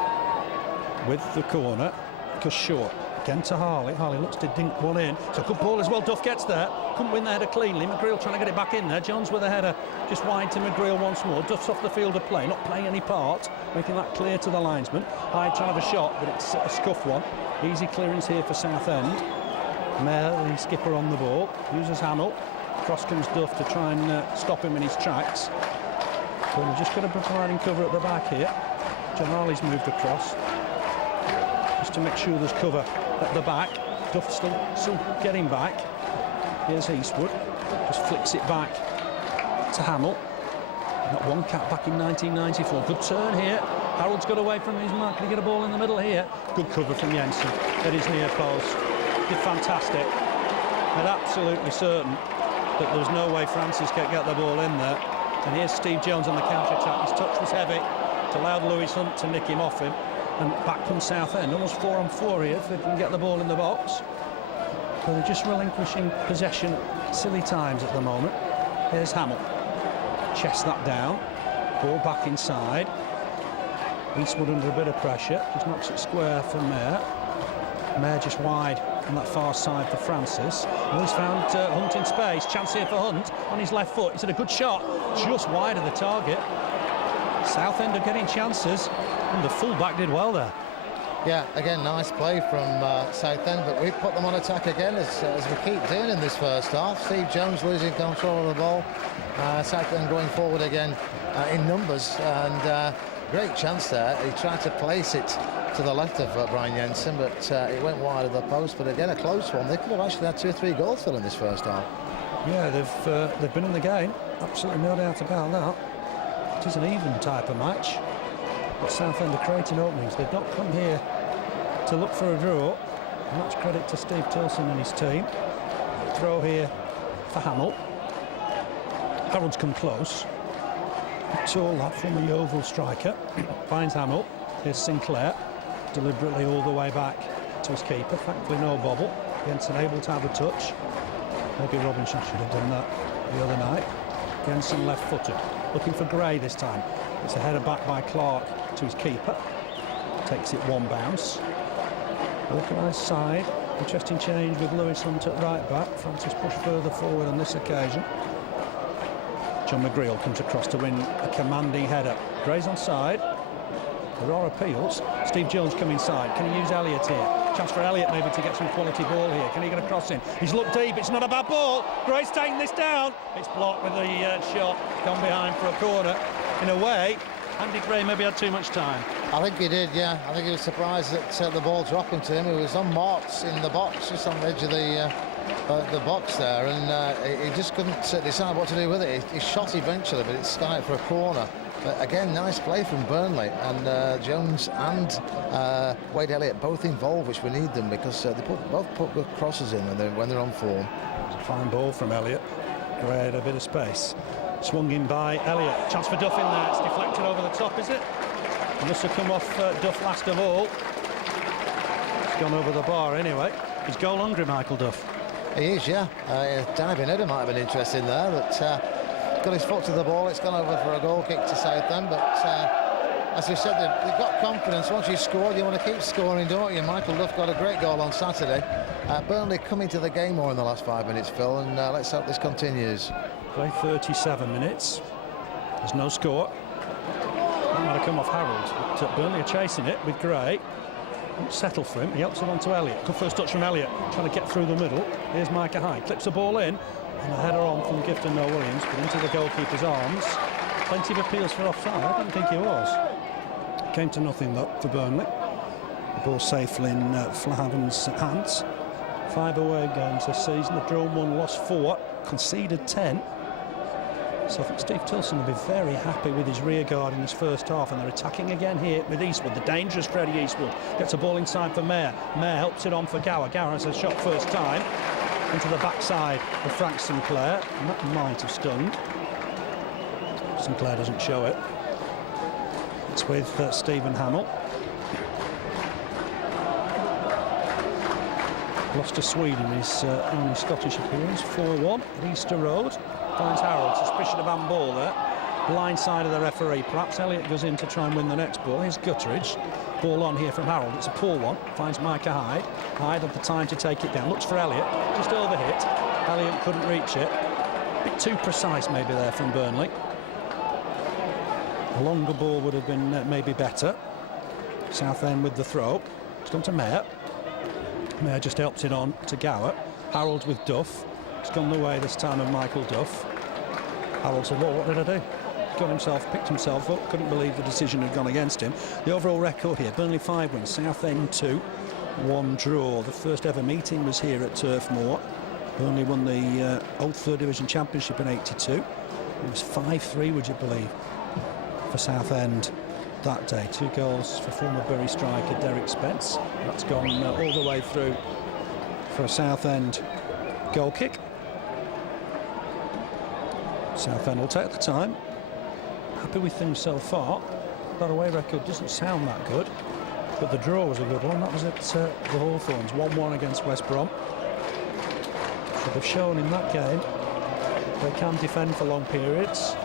with the corner, because short. Again to Harley. Harley looks to dink one in. It's a good ball as well. Duff gets there. Couldn't win the header cleanly. McGreal trying to get it back in there. Jones with a header just wide to McGreal once more. Duff's off the field of play, not playing any part, making that clear to the linesman. Hyde trying to have a shot, but it's a scuff one. Easy clearance here for Southend. Mayer, the skipper, on the ball. Uses Hamill. Cross comes Duff to try and stop him in his tracks. So we're just going to provide cover at the back here. John Harley's moved across just to make sure there's cover at the back. Duff still getting back. Here's Eastwood, just flicks it back to Hamill. Got one cap back in 1994. Good turn here. Harold's got away from his mark. Can he get a ball in the middle here? Good cover from Jensen at his near post. Did fantastic. And absolutely certain that there was no way Francis could get the ball in there. And here's Steve Jones on the counter-attack. His touch was heavy. It allowed Lewis Hunt to nick him off him. And back comes Southend, almost 4-on-4 here if they can get the ball in the box. So they're just relinquishing possession at silly times at the moment. Here's Hamill. Chests that down. Ball back inside. Eastwood under a bit of pressure. Just knocks it square for Mayer. Mayer just wide on that far side for Francis. And he's found Hunt in space. Chance here for Hunt on his left foot. He's had a good shot, just wide of the target. Southend are getting chances, and the full-back did well there. Yeah, again, nice play from Southend, but we've put them on attack again, as we keep doing in this first half. Steve Jones losing control of the ball. Southend going forward again in numbers, and great chance there. He tried to place it to the left of Brian Jensen, but it went wide of the post. But again, a close one. They could have actually had 2 or 3 goals still in this first half. Yeah, they've been in the game. Absolutely no doubt about that. It is an even type of match. But Southend are creating openings. They've not come here to look for a draw. Much credit to Steve Tilson and his team. Throw here for Hamill. Harold's come close. Tall, that from the Yeovil striker. Finds Hamill. Here's Sinclair. Deliberately all the way back to his keeper. Thankfully no bobble. Jensen able to have a touch. Maybe Robinson should have done that the other night. Jensen left-footed. Looking for Gray this time. It's a header back by Clark to his keeper. Takes it one bounce. Organised side. Interesting change with Lewis Hunt at right back. Francis pushed further forward on this occasion. John McGreal comes across to win a commanding header. Gray's on side. There are appeals. Steve Jones come inside. Can he use Elliott here? Chance for Elliott maybe to get some quality ball here. Can he get a cross in? He's looked deep. It's not a bad ball. Gray's taking this down. It's blocked with the shot. Gone behind for a corner. In a way, Andy Gray maybe had too much time. I think he did, yeah. I think he was surprised that the ball dropping to him. He was unmarked in the box, just on the edge of the box there, and he just couldn't decide what to do with it. He shot eventually, but it's gone out for a corner. But again, nice play from Burnley, and Jones and Wade Elliott both involved, which we need them, because they both put good crosses in when they're on form. Fine ball from Elliott. Gray had a bit of space. Swung in by Elliott. Chance for Duff in there. It's deflected over the top, is it? It must have come off Duff last of all. It's gone over the bar anyway. He's goal hungry, Michael Duff. He is, yeah. Diving header might have been interesting there, but got his foot to the ball. It's gone over for a goal kick to Southend, but as we said, they've got confidence. Once you score, you want to keep scoring, don't you? Michael Duff got a great goal on Saturday. Burnley coming to the game more in the last 5 minutes, Phil, and let's hope this continues. Play 37 minutes. There's no score. That might have come off Harold, but Burnley are chasing it with Gray. Won't settle for him. He helps it on to Elliott. Good first touch from Elliott, trying to get through the middle. Here's Micah Hyde. Clips the ball in, and a header on from Gifton Noel Williams, but into the goalkeeper's arms. Plenty of appeals for offside. I don't think he was. Came to nothing though for Burnley. The ball safely in Flahaven's hands. 5 away games this season. They've drawn 1, lost 4, conceded 10. So I think Steve Tilson will be very happy with his rear guard in this first half, and they're attacking again here with Eastwood, the dangerous Freddie Eastwood. Gets a ball inside for Mayer. Mayer helps it on for Gower. Gower has a shot first time. into the backside of Frank Sinclair, and that might have stunned. Sinclair doesn't show it. It's with Stephen Hamill. Lost to Sweden in his only Scottish appearance. 4-1 at Easter Road. Finds Harold. Suspicion of handball there. Blind side of the referee. Perhaps Elliott goes in to try and win the next ball. Here's Gutteridge. Ball on here from Harold. It's a poor one. Finds Micah Hyde. Hyde had the time to take it down. Looks for Elliott. Just overhit. Elliott couldn't reach it. A bit too precise maybe there from Burnley. A longer ball would have been maybe better. Southend with the throw. It's gone to Mayer. Mayer just helps it on to Gower. Harold with Duff. It's gone the way this time of Michael Duff. Harold said, well, what did I do? Got himself, picked himself up, couldn't believe the decision had gone against him. The overall record here, Burnley 5 wins, Southend 2, 1 draw. The first ever meeting was here at Turf Moor. Burnley won the old Third Division Championship in '82. It was 5-3, would you believe, for Southend that day. 2 goals for former Bury striker Derek Spence. That's gone all the way through for a Southend goal kick. Southend will take the time. Happy with things so far. That away record doesn't sound that good, but the draw was a good one. That was at the Hawthorns, 1-1 against West Brom. So they've shown in that game they can defend for long periods.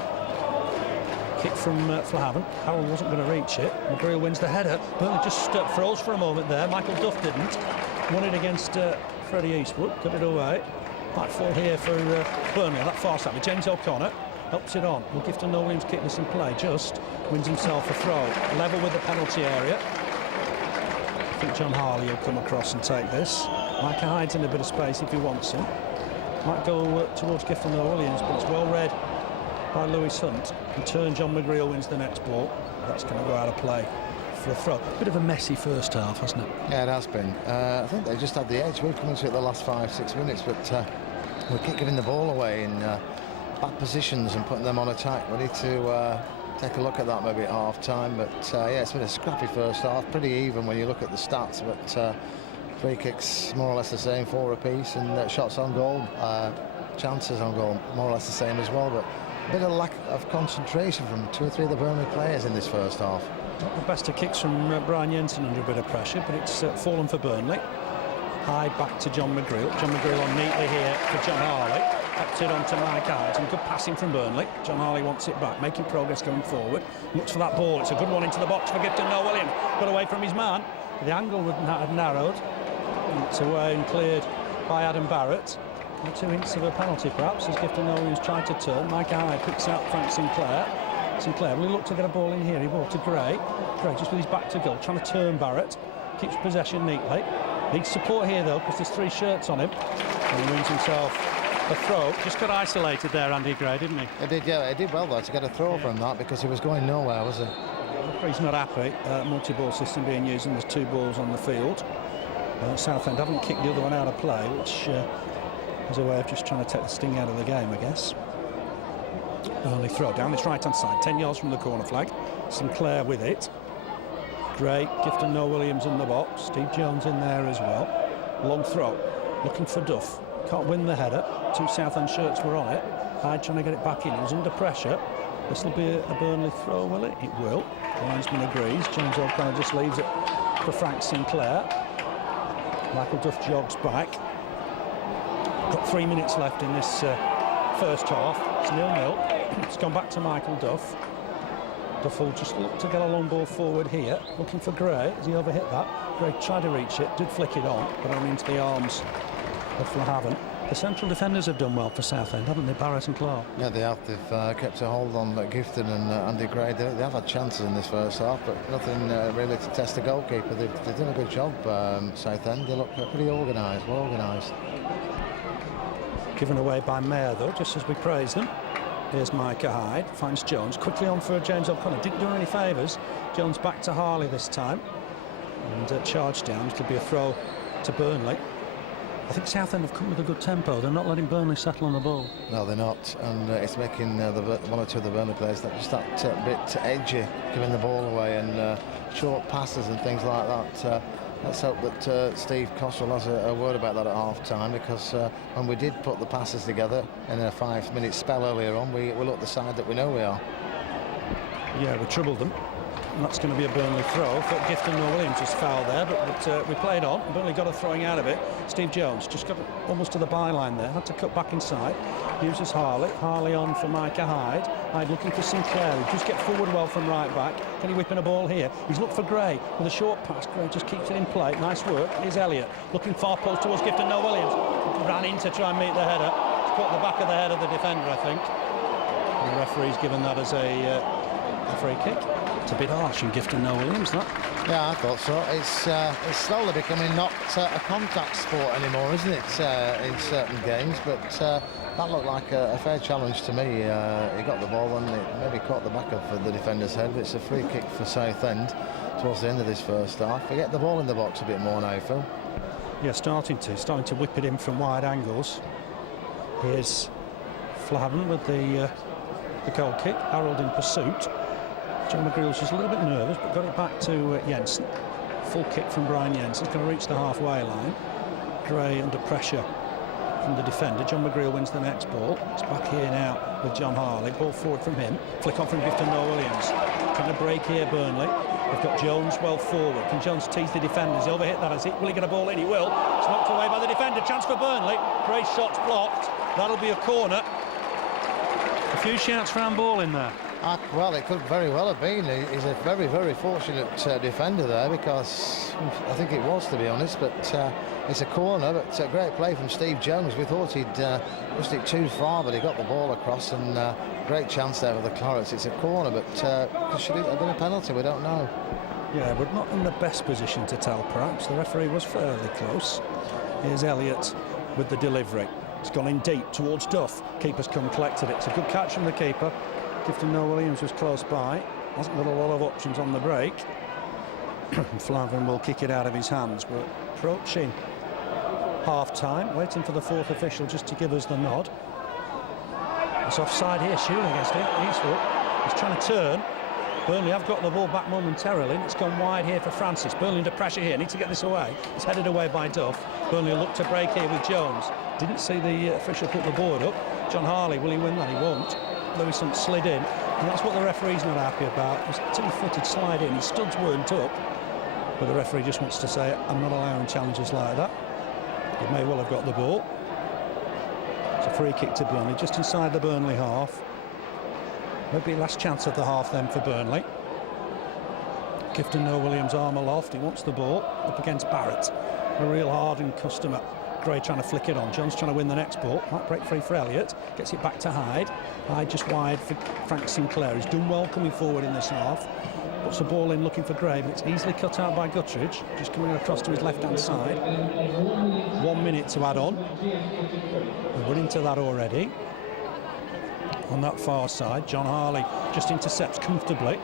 Kick from Flahaven. Harold wasn't going to reach it. McGreal wins the header. Burnley just froze for a moment there. Michael Duff didn't. Won it against Freddie Eastwood. Got it away. Might fall here for Burnley on that far side. But James O'Connor helps it on. Will Gifton Williams kick this in play? Just wins himself a throw. Level with the penalty area. I think John Harley will come across and take this. Micah Hyde's in a bit of space if he wants him. Might go towards Gifton Williams, but it's well read by Lewis Hunt. In turn, John McGreal wins the next ball. That's going to go out of play for a throw. Bit of a messy first half, hasn't it? Yeah, it has been. I think they just had the edge. We've come into it the last 5-6 minutes, but we keep giving the ball away in bad positions and putting them on attack. We need to take a look at that maybe at half-time. But yeah, it's been a scrappy first half, pretty even when you look at the stats. But free kicks more or less the same, 4 apiece, and shots on goal, chances on goal more or less the same as well. But a bit of lack of concentration from 2 or 3 of the Burnley players in this first half. Not the best of kicks from Brian Jensen under a bit of pressure, but it's fallen for Burnley. Hyde back to John McGreal. John McGreal on neatly here for John Harley. Upped it on to Mike Hyde. Some good passing from Burnley. John Harley wants it back, making progress going forward. Looks for that ball. It's a good one into the box for Gifton Williams. Got away from his man. The angle had narrowed. It's away and cleared by Adam Barrett. 2 hints of a penalty perhaps as Gifton Williams tried to turn. Mike Hyde picks out Frank Sinclair. Sinclair will he look to get a ball in here. He ball to Gray. Gray just with his back to goal, trying to turn Barrett. Keeps possession neatly. Needs support here though because there's 3 shirts on him. And he wins himself a throw. Just got isolated there, Andy Gray, didn't he? He did, yeah. He did well though to get a throw from that because he was going nowhere, was he? He's not happy. Multi-ball system being used and there's 2 balls on the field. Southend haven't kicked the other one out of play, which is a way of just trying to take the sting out of the game, I guess. Early throw down this right-hand side, 10 yards from the corner flag. Sinclair with it. Gray, Gifton Williams in the box. Steve Jones in there as well. Long throw, looking for Duff. Can't win the header. 2 Southend shirts were on it. Hyde trying to get it back in. He was under pressure. This will be a Burnley throw, will it? It will. The linesman agrees. James O'Connor just leaves it for Frank Sinclair. Michael Duff jogs back. Got 3 minutes left in this first half. It's 0-0. It's gone back to Michael Duff. Duff will just look to get a long ball forward here. Looking for Gray. Has he overhit that? Gray tried to reach it, did flick it on, but only into the arms of Flahaven. The central defenders have done well for Southend, haven't they, Barrett and Clark? Yeah, they have. They've kept a hold on Gifton and Andy Gray. They have had chances in this first half, but nothing really to test the goalkeeper. They've done a good job, Southend. They look pretty organised, well organised. Given away by Mayer, though, just as we praise them. Here's Micah Hyde, finds Jones, quickly on for James O'Connor. Didn't do him any favours. Jones back to Harley this time. And charge down. It'll be a throw to Burnley. I think Southend have come with a good tempo. They're not letting Burnley settle on the ball. No, they're not. And it's making one or two of the Burnley players that just that bit edgy, giving the ball away and short passes and things like that. let's hope that Steve Cotterill has a word about that at half-time, because when we did put the passes together in a 5-minute spell earlier on, we looked the side that we know we are. Yeah, we troubled them. And that's going to be a Burnley throw. I thought Gifton Williams was foul there, but we played on. Burnley got a throwing out of it. Steve Jones just got almost to the byline there. Had to cut back inside. Uses Harley. Harley on for Micah Hyde. Hyde looking for Sinclair. He just get forward well from right back. Can he whip in a ball here? He's looked for Gray with a short pass. Gray just keeps it in play. Nice work. Here's Elliott looking far post towards Gifton Williams. Ran in to try and meet the header. He's caught the back of the head of the defender, I think. And the referee's given that as a free kick. It's a bit harsh in Gifton Williams, that. Yeah, I thought so. It's slowly becoming not a contact sport anymore, isn't it, in certain games? But that looked like a fair challenge to me. He got the ball and it maybe caught the back of the defender's head, but it's a free kick for Southend towards the end of this first half. We get the ball in the box a bit more now, Phil. Yeah, starting to whip it in from wide angles. Here's Flavin with the goal kick. Harold in pursuit. John McGreal's just a little bit nervous, but got it back to Jensen. Full kick from Brian Jensen. He's going to reach the halfway line. Gray under pressure from the defender. John McGreal wins the next ball. It's back here now with John Harley. Ball forward from him. Flick on from Gifton Williams. Trying to break here, Burnley. They've got Jones well forward. Can Jones tease the defenders? He'll overhit that, has he? Will he get a ball in? He will. It's knocked away by the defender. Chance for Burnley. Gray's shot's blocked. That'll be a corner. A few shouts for handball in there. Well, it could very well have been. He's a very, very fortunate defender there, because I think it was, to be honest, but it's a corner. But a great play from Steve Jones. We thought he'd pushed it too far, but he got the ball across, and great chance there for the Clarets. It's a corner, but should it have been a penalty? We don't know. Yeah, but not in the best position to tell, perhaps. The referee was fairly close. Here's Elliott with the delivery. It's gone in deep towards Duff. Keeper's come collected it. It's a good catch from the keeper. Gifton Williams was close by. Hasn't got a lot of options on the break. Flavin will kick it out of his hands. We're approaching half-time, waiting for the fourth official just to give us the nod. It's offside here, shooting against him. He's trying to turn. Burnley have got the ball back momentarily. It's gone wide here for Francis. Burnley under pressure here. Need to get this away. It's headed away by Duff. Burnley will look to break here with Jones. Didn't see the official put the board up. John Harley, will he win that? He won't. Lewison slid in, and that's what the referee's not happy about. It was two-footed slide in. His studs weren't up, but the referee just wants to say, I'm not allowing challenges like that. He may well have got the ball. It's a free kick to Burnley, just inside the Burnley half. Maybe last chance of the half then for Burnley. Gifton Williams arm aloft. He wants the ball up against Barrett. A real hardened customer. Gray trying to flick it on. Jones trying to win the next ball. Might break free for Elliott. Gets it back to Hyde. Hyde just wide for Frank Sinclair. He's done well coming forward in this half. Puts the ball in looking for Gray, but it's easily cut out by Guttridge. Just coming across to his left-hand side. 1 minute to add on. We're into that already. On that far side, John Harley just intercepts comfortably.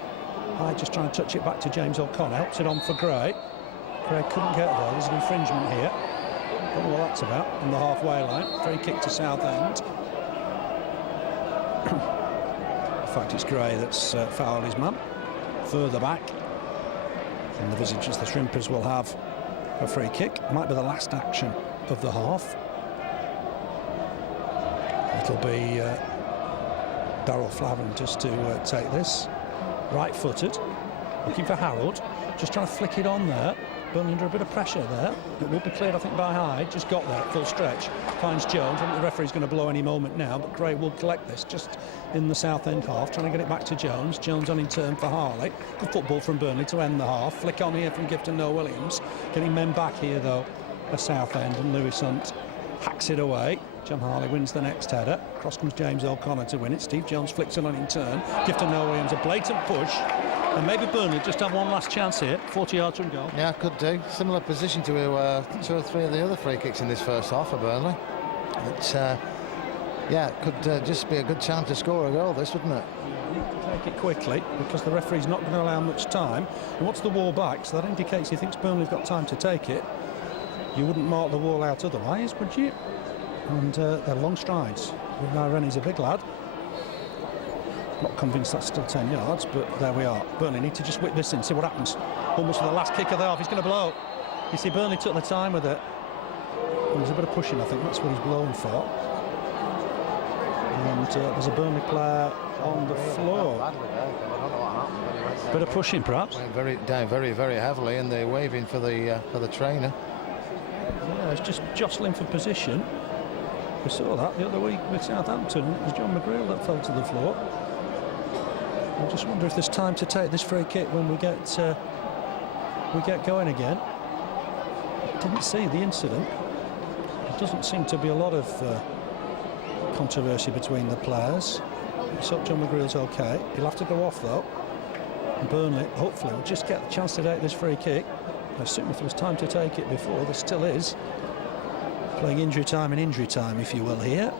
Hyde just trying to touch it back to James O'Connor. Helps it on for Gray. Gray couldn't get there. There's an infringement here. I don't know what that's about. On the halfway line. Free kick to Southend. In fact, it's Gray that's fouled his man. Further back. And the visitors, the Shrimpers, will have a free kick. Might be the last action of the half. It'll be Darryl Flavin just to take this. Right-footed. Looking for Harold. Just trying to flick it on there. Burnley under a bit of pressure there. It will be cleared, I think, by Hyde. Just got there, full stretch. Finds Jones. I think the referee's going to blow any moment now, but Gray will collect this just in the Southend half, trying to get it back to Jones. Jones on in turn for Harley. Good football from Burnley to end the half. Flick on here from Gifton Williams. Getting men back here, though, for Southend, and Lewis Hunt hacks it away. John Harley wins the next header. Across comes James O'Connor to win it. Steve Jones flicks it on in turn. Gifton Williams, a blatant push. And maybe Burnley just have one last chance here, 40 yards from goal. Yeah, could do. Similar position to 2 or 3 of the other free kicks in this first half for Burnley. But yeah, it could just be a good chance to score a goal, this, wouldn't it? You need to take it quickly, because the referee's not going to allow much time. He wants the wall back, so that indicates he thinks Burnley've got time to take it. You wouldn't mark the wall out otherwise, would you? And they're long strides. Now Rennie's a big lad. Not convinced that's still 10 yards, but there we are. Burnley need to just whip this in, see what happens. Almost for the last kick of the half. He's going to blow. You see, Burnley took the time with it. There's a bit of pushing, I think that's what he's blown for. And there's a Burnley player on the floor. Bit of pushing, perhaps. Down very, very heavily, and they're waving for the trainer. Yeah, it's just jostling for position. We saw that the other week with Southampton. It was John McGreal that fell to the floor. I just wonder if there's time to take this free kick when we get going again. Didn't see the incident. There doesn't seem to be a lot of controversy between the players. Let's hope John McGreal's okay. He'll have to go off though. And Burnley, hopefully, will just get the chance to take this free kick. I assume if there was time to take it before, there still is. Playing injury time and injury time, if you will, here.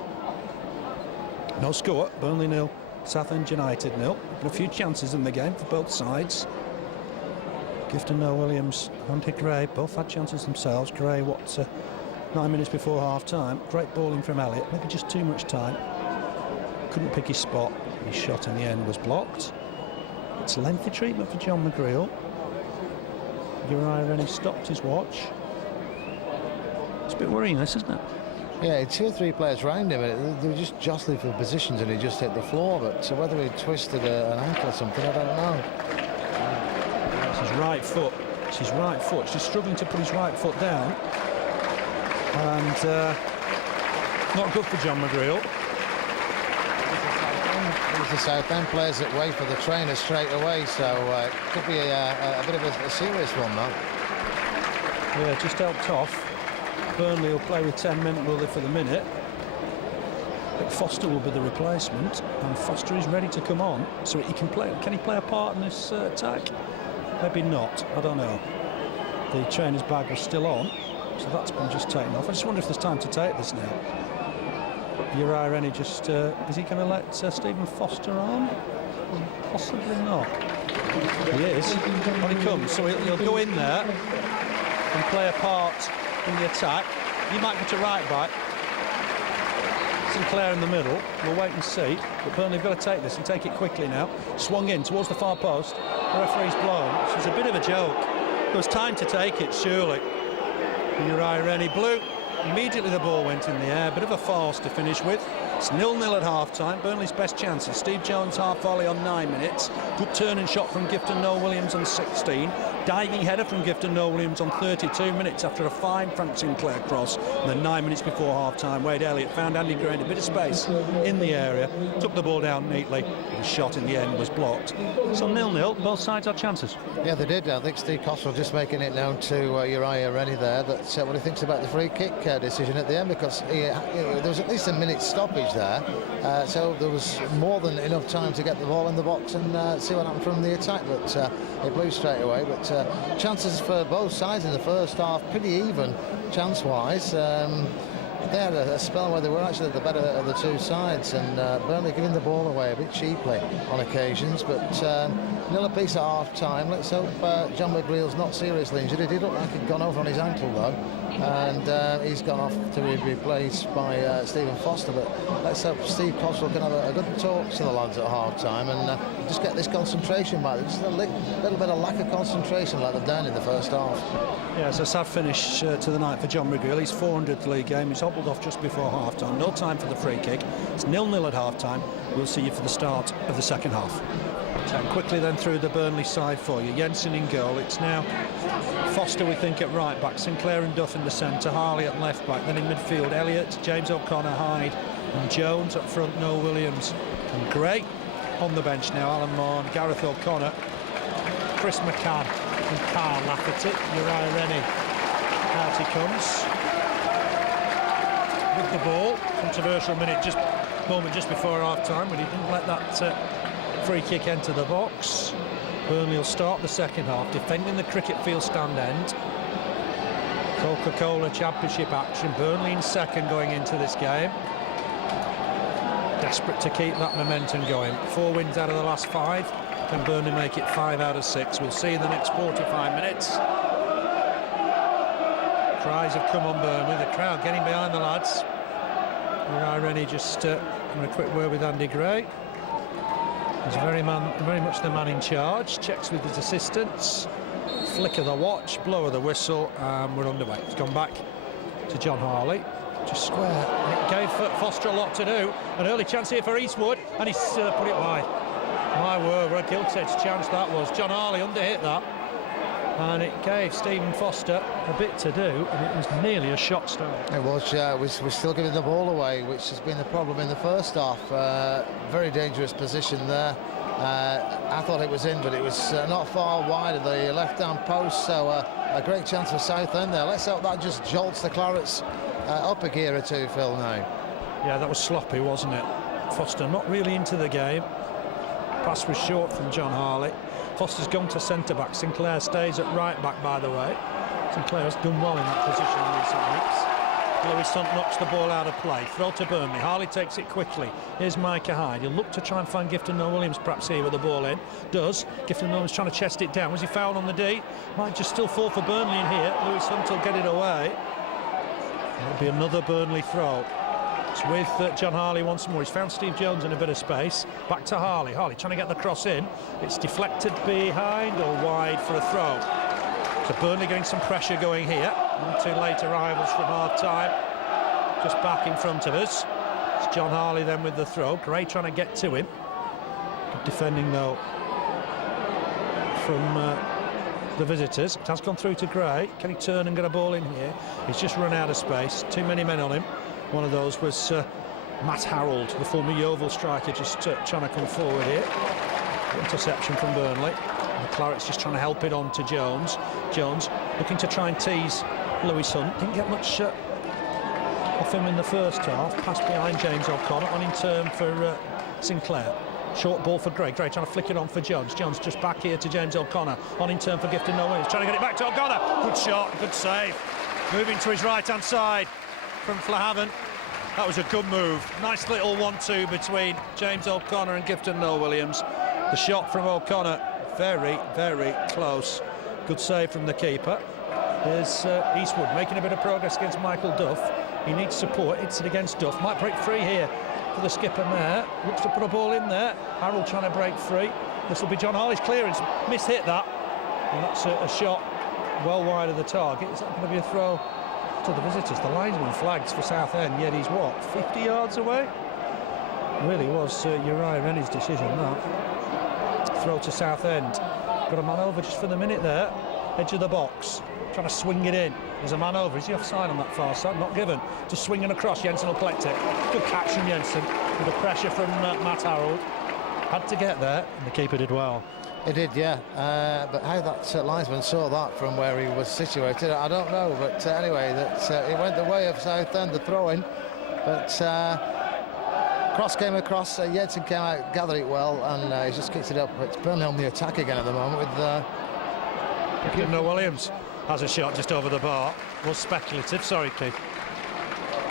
No score. Burnley 0, Southend United 0. A few chances in the game for both sides. Gifton Williams, Andy Gray, both had chances themselves. Gray, 9 minutes before half-time. Great balling from Elliott, maybe just too much time. Couldn't pick his spot. His shot in the end was blocked. It's lengthy treatment for John McGreal. Uriah Rennie stopped his watch. It's a bit worrying, this, isn't it? Yeah, 2 or 3 players round him. They were just jostling for positions, and he just hit the floor. But whether he twisted an ankle or something, I don't know. It's his right foot. It's his right foot. He's struggling to put his right foot down. And not good for John McGreal. It's the Southend players that wait for the trainer straight away, so it could be a bit of a serious one, though. Yeah, just helped off. Burnley will play with 10 men, will they, for the minute. But Foster will be the replacement, and Foster is ready to come on, so he can play. Can he play a part in this attack? Maybe not. I don't know. The trainer's bag was still on, so that's been just taken off. I just wonder if there's time to take this now. Uriah Rennie just is he going to let Stephen Foster on? Possibly not. He is. On he comes, so he'll go in there and play a part in the attack. He might go to right back. Sinclair in the middle. We'll wait and see. But Burnley have got to take this and take it quickly now. Swung in towards the far post. The referee's blown, which is a bit of a joke. There was time to take it, surely. Uriah Rennie blew. Immediately the ball went in the air. Bit of a farce to finish with. It's 0-0 at half-time. Burnley's best chances. Steve Jones half volley on 9 minutes. Good turn and shot from Gifton Williams on 16. Diving header from Gifton Williams on 32 minutes after a fine Frank Sinclair cross. And then 9 minutes before half-time, Wade Elliott found Andy Gray in a bit of space in the area. Took the ball down neatly. His shot in the end was blocked. So 0-0. Both sides had chances. Yeah, they did. I think Steve Cotterill just making it known to Uriah Rennie there that what he thinks about the free kick decision at the end, because there was at least a minute stoppage there, so there was more than enough time to get the ball in the box and see what happened from the attack. But it blew straight away. But chances for both sides in the first half pretty even chance-wise. They had a spell where they were actually the better of the two sides, and Burnley giving the ball away a bit cheaply on occasions. But nil apiece at half-time. Let's hope John McGreal's not seriously injured. He did look like he'd gone over on his ankle though, and he's gone off to be replaced by Stephen Foster. But let's hope Steve Cotterill can have a good talk to the lads at half-time and just get this concentration back. There's just a little bit of lack of concentration like they've done in the first half. Yeah, it's a sad finish to the night for John McGreal. His 400th league game. He's hobbled off just before half-time. No time for the free kick. It's 0-0 at half-time. We'll see you for the start of the second half. So quickly then through the Burnley side for you. Jensen in goal. It's now Foster, we think, at right back. Sinclair and Duff in the centre. Harley at left back. Then in midfield, Elliott, James O'Connor, Hyde and Jones. Up front, Noel Williams and Gray. On the bench now, Alan Moore, Gareth O'Connor, Chris McCann and Carl Lafferty. Uriah Rennie. Out he comes with the ball. Controversial moment just before half-time when he didn't let that free kick enter the box. Burnley will start the second half defending the cricket field stand end. Coca-Cola Championship action. Burnley in second going into this game. Desperate to keep that momentum going. 4 wins out of the last 5. Can Burnley make it 5 out of 6? We'll see in the next 45 minutes. Cries have come on Burnley. The crowd getting behind the lads. Uriah Rennie just having a quick word with Andy Gray. He's very much the man in charge. Checks with his assistants. flick of the watch, blow of the whistle, and we're underway. It's gone back to John Harley, just square, and it gave Foster a lot to do. An early chance here for Eastwood, and he's put it wide. My word, what a gilt-edged chance that was. John Harley underhit that, and it gave Stephen Foster a bit to do, and it was nearly a shot start. It was, we're still giving the ball away, which has been the problem in the first half. Very dangerous position there. I thought it was in, but it was not far wide of the left-hand post, so a great chance for Southend there. Let's hope that just jolts the Clarets up a gear or two, Phil, now. Yeah, that was sloppy, wasn't it? Foster not really into the game. Pass was short from John Harley. Foster's gone to centre-back. Sinclair stays at right-back, by the way. Sinclair has done well in that position in recent weeks. Lewis Hunt knocks the ball out of play. Throw to Burnley. Harley takes it quickly. Here's Micah Hyde. He'll look to try and find Gifton Noel-Williams perhaps here with the ball in. Does. Gifton Noel-Williams trying to chest it down. Was he fouled on the D? Might just still fall for Burnley in here. Lewis Hunt will get it away. It'll be another Burnley throw. It's with John Harley once more. He's found Steve Jones in a bit of space. Back to Harley. Harley trying to get the cross in. It's deflected behind or wide for a throw. So Burnley getting some pressure going here. 1 2 late arrivals from half-time. Just back in front of us. It's John Harley then with the throw. Gray trying to get to him. Good defending though from the visitors. It has gone through to Gray. Can he turn and get a ball in here? He's just run out of space. Too many men on him. One of those was Matt Harrold, the former Yeovil striker, just trying to come forward here. Interception from Burnley. And the Clarets just trying to help it on to Jones. Jones looking to try and tease Lewis Hunt. Didn't get much off him in the first half. Pass behind James O'Connor, on in turn for Sinclair. Short ball for Gray. Gray trying to flick it on for Jones. Jones just back here to James O'Connor. On in turn for Gifton Noel-Williams. Trying to get it back to O'Connor. Good shot, good save. Moving to his right-hand side from Flahavan. That was a good move. Nice little 1-2 between James O'Connor and Gifton Noel-Williams. The shot from O'Connor, very, very close. Good save from the keeper. There's Eastwood making a bit of progress against Michael Duff. He needs support. Hits it against Duff. Might break free here for the skipper there. Looks to put a ball in there. Harold trying to break free. This will be John Harley's clearance. Mishit that. And that's a shot well wide of the target. Is that going to be a throw to the visitors? The linesman flags for Southend, yet he's what, 50 yards away? Really was Uriah Rennie's decision, that. Throw to Southend. Got a man over just for the minute there. Edge of the box. Trying to swing it in. There's a man over. Is he offside on that far side? Not given. Just swinging across. Jensen will collect it. Good catch from Jensen. With the pressure from Matt Harrold. Had to get there, and the keeper did well. He did, yeah. But how that linesman saw that from where he was situated, I don't know. But anyway, that it went the way of Southend, the throw-in. But cross came across. Jensen came out, gathered it well, and he just kicked it up. It's Burnley on the attack again at the moment with Gifton Noel-Williams has a shot just over the bar. Was speculative. Sorry, Keith.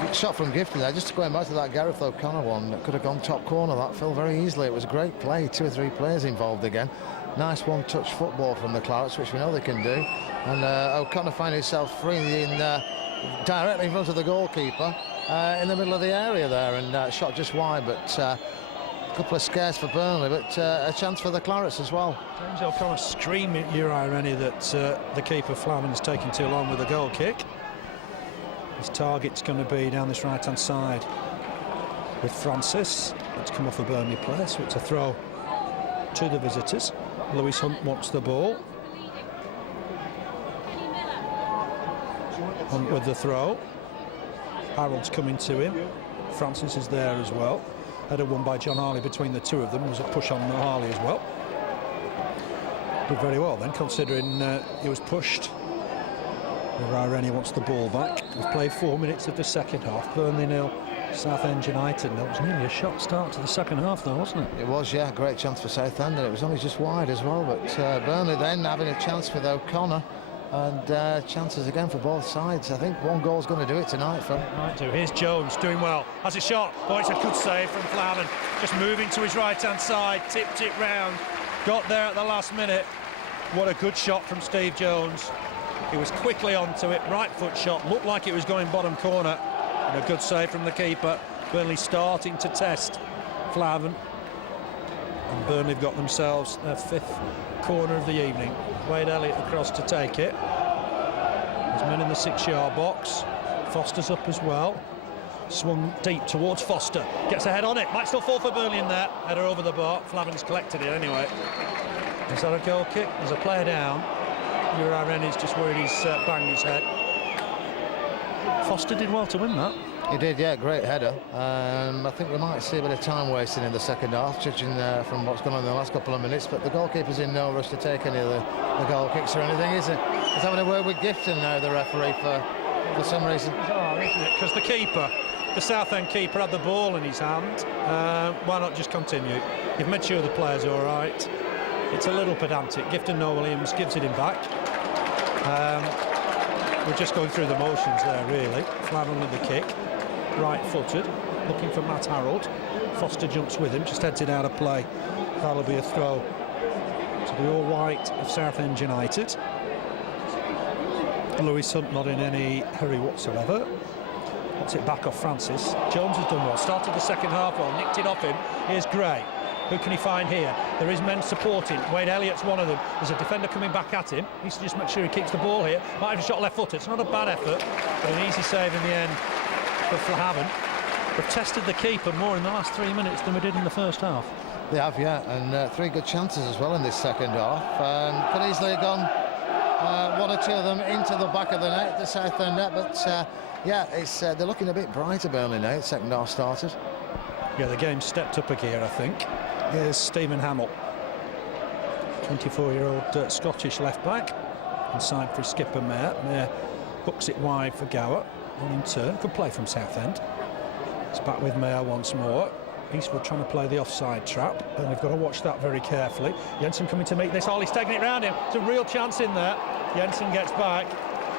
Good shot from Gifton there, just going back to that Gareth O'Connor one. That could have gone top corner, that, Phil, very easily. It was a great play. 2 or 3 players involved again. Nice one-touch football from the Clarets, which we know they can do. And O'Connor found himself free directly in front of the goalkeeper in the middle of the area there, and shot just wide, but a couple of scares for Burnley, but a chance for the Clarets as well. James O'Connor screaming at Uriah Rennie that the keeper Flamin is taking too long with the goal kick. His target's going to be down this right-hand side with Francis. It's come off a Burnley player, so it's a throw to the visitors. Lewis Hunt wants the ball. Hunt with the throw. Harold's coming to him. Francis is there as well. Header won by John Harley between the two of them. Was a push on Harley as well. Did very well then, considering he was pushed. Uriah Rennie wants the ball back. We've played 4 minutes of the second half. Burnley 0, Southend United. That was nearly a shot start to the second half though, wasn't it? It was, yeah. Great chance for Southend, and it was only just wide as well. But Burnley then having a chance with O'Connor, and chances again for both sides. I think one goal's going to do it tonight, Phil. Might do. Here's Jones doing well. Has a shot. Oh, it's a good save from Flamin. Just moving to his right-hand side. Tipped it round. Got there at the last minute. What a good shot from Steve Jones. He was quickly onto it, right foot shot, looked like it was going bottom corner, and a good save from the keeper. Burnley starting to test Flavan. And Burnley have got themselves their 5th corner of the evening. Wade Elliott across to take it. There's men in the 6-yard box. Foster's up as well. Swung deep towards Foster. Gets a head on it. Might still fall for Burnley in there. Header over the bar. Flavin's collected it anyway. Is that a goal kick? There's a player down. Uriah Rennie's just worried he's banged his head. Foster did well to win that. He did, yeah, great header. I think we might see a bit of time wasting in the second half, judging from what's gone on in the last couple of minutes, but the goalkeeper's in no rush to take any of the goal kicks or anything, is it? He's having a word with Gifton now, the referee, for some reason. Because the keeper, the Southend keeper, had the ball in his hand. Why not just continue? You've made sure the player's all right. It's a little pedantic. Gifton Williams gives it him back. We're just going through the motions there, really. Flavin with the kick. Right-footed, looking for Matt Harold. Foster jumps with him, just heads it out of play. That'll be a throw to the all-white of Southend United. Lewis Hunt not in any hurry whatsoever. Wants it back off Francis. Jones has done well. Started the second half well, nicked it off him. Here's Gray. Who can he find here? There is men supporting. Wade Elliott's one of them. There's a defender coming back at him. He needs to just make sure he keeps the ball here. Might have a shot left-footed. It's not a bad effort, but an easy save in the end for Flahaven. They've tested the keeper more in the last 3 minutes than we did in the first half. They have, yeah, and 3 good chances as well in this second half. Could easily have gone 1 or 2 of them into the back of the net, the Southend net, but yeah, they're looking a bit brighter, Burnley now. The second half started. Yeah, the game stepped up a gear, I think. Here's Stephen Hamill, 24-year-old Scottish left-back, inside for skipper Moor. Moor hooks it wide for Gower, and in turn, good play from Southend. It's back with Moor once more. Eastwood trying to play the offside trap, and we've got to watch that very carefully. Jensen coming to meet this. Harley's taking it round him. It's a real chance in there. Jensen gets back.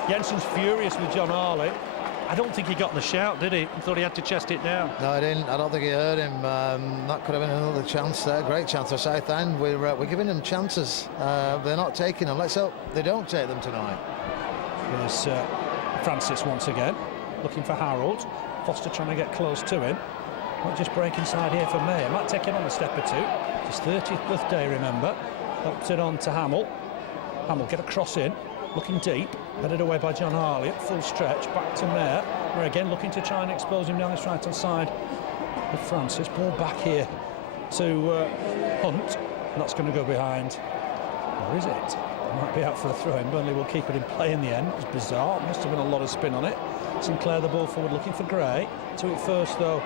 Jensen's furious with John Harley. I don't think he got the shout, did he? He thought he had to chest it down. No, I didn't. I don't think he heard him. That could have been another chance there. Great chance for Southend. We're giving them chances. They're not taking them. Let's hope they don't take them tonight. There's Francis once again, looking for Harold. Foster trying to get close to him. Might just break inside here for May. Might take him on a step or two. His 30th birthday, remember. Ups it on to Hamill. Hamill get a cross in. Looking deep, headed away by John Harley at full stretch, back to Moor. Moor again looking to try and expose him down this right-hand side with Francis. Ball back here to Hunt, and that's going to go behind. Or is it? It might be out for a throw-in. Burnley will keep it in play in the end. It was bizarre. Must have been a lot of spin on it. Sinclair the ball forward looking for Gray. To it first, though,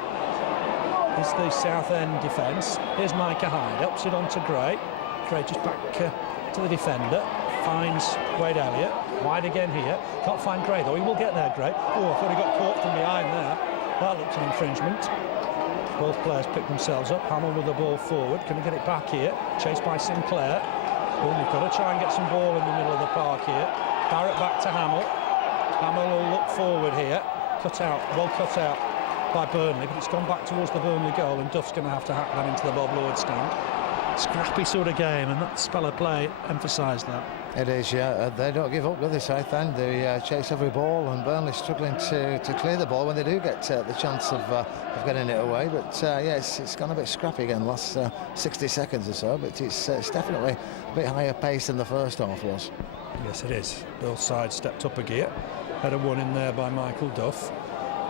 is the Southend defence. Here's Micah Hyde, helps it on to Gray. Gray just back to the defender. Finds Wade Elliott, wide again here. Can't find Gray though, he will get there, Gray. Oh, I thought he got caught from behind there. That looked an infringement. Both players pick themselves up. Hamill with the ball forward. Can he get it back here? Chased by Sinclair. Oh, we've got to try and get some ball in the middle of the park here. Barrett back to Hamill. Hamill will look forward here. Cut out, well cut out by Burnley, but it's gone back towards the Burnley goal, and Duff's going to have to hack that into the Bob Lord stand. Scrappy sort of game, and that spell of play emphasised that. It is, yeah. They don't give up, do they, Southend? They chase every ball, and Burnley struggling to clear the ball when they do get the chance of getting it away. But yeah, it's gone a bit scrappy again the last 60 seconds or so, but it's definitely a bit higher pace than the first half was. Yes, it is. Both sides stepped up a gear. Header one in there by Michael Duff.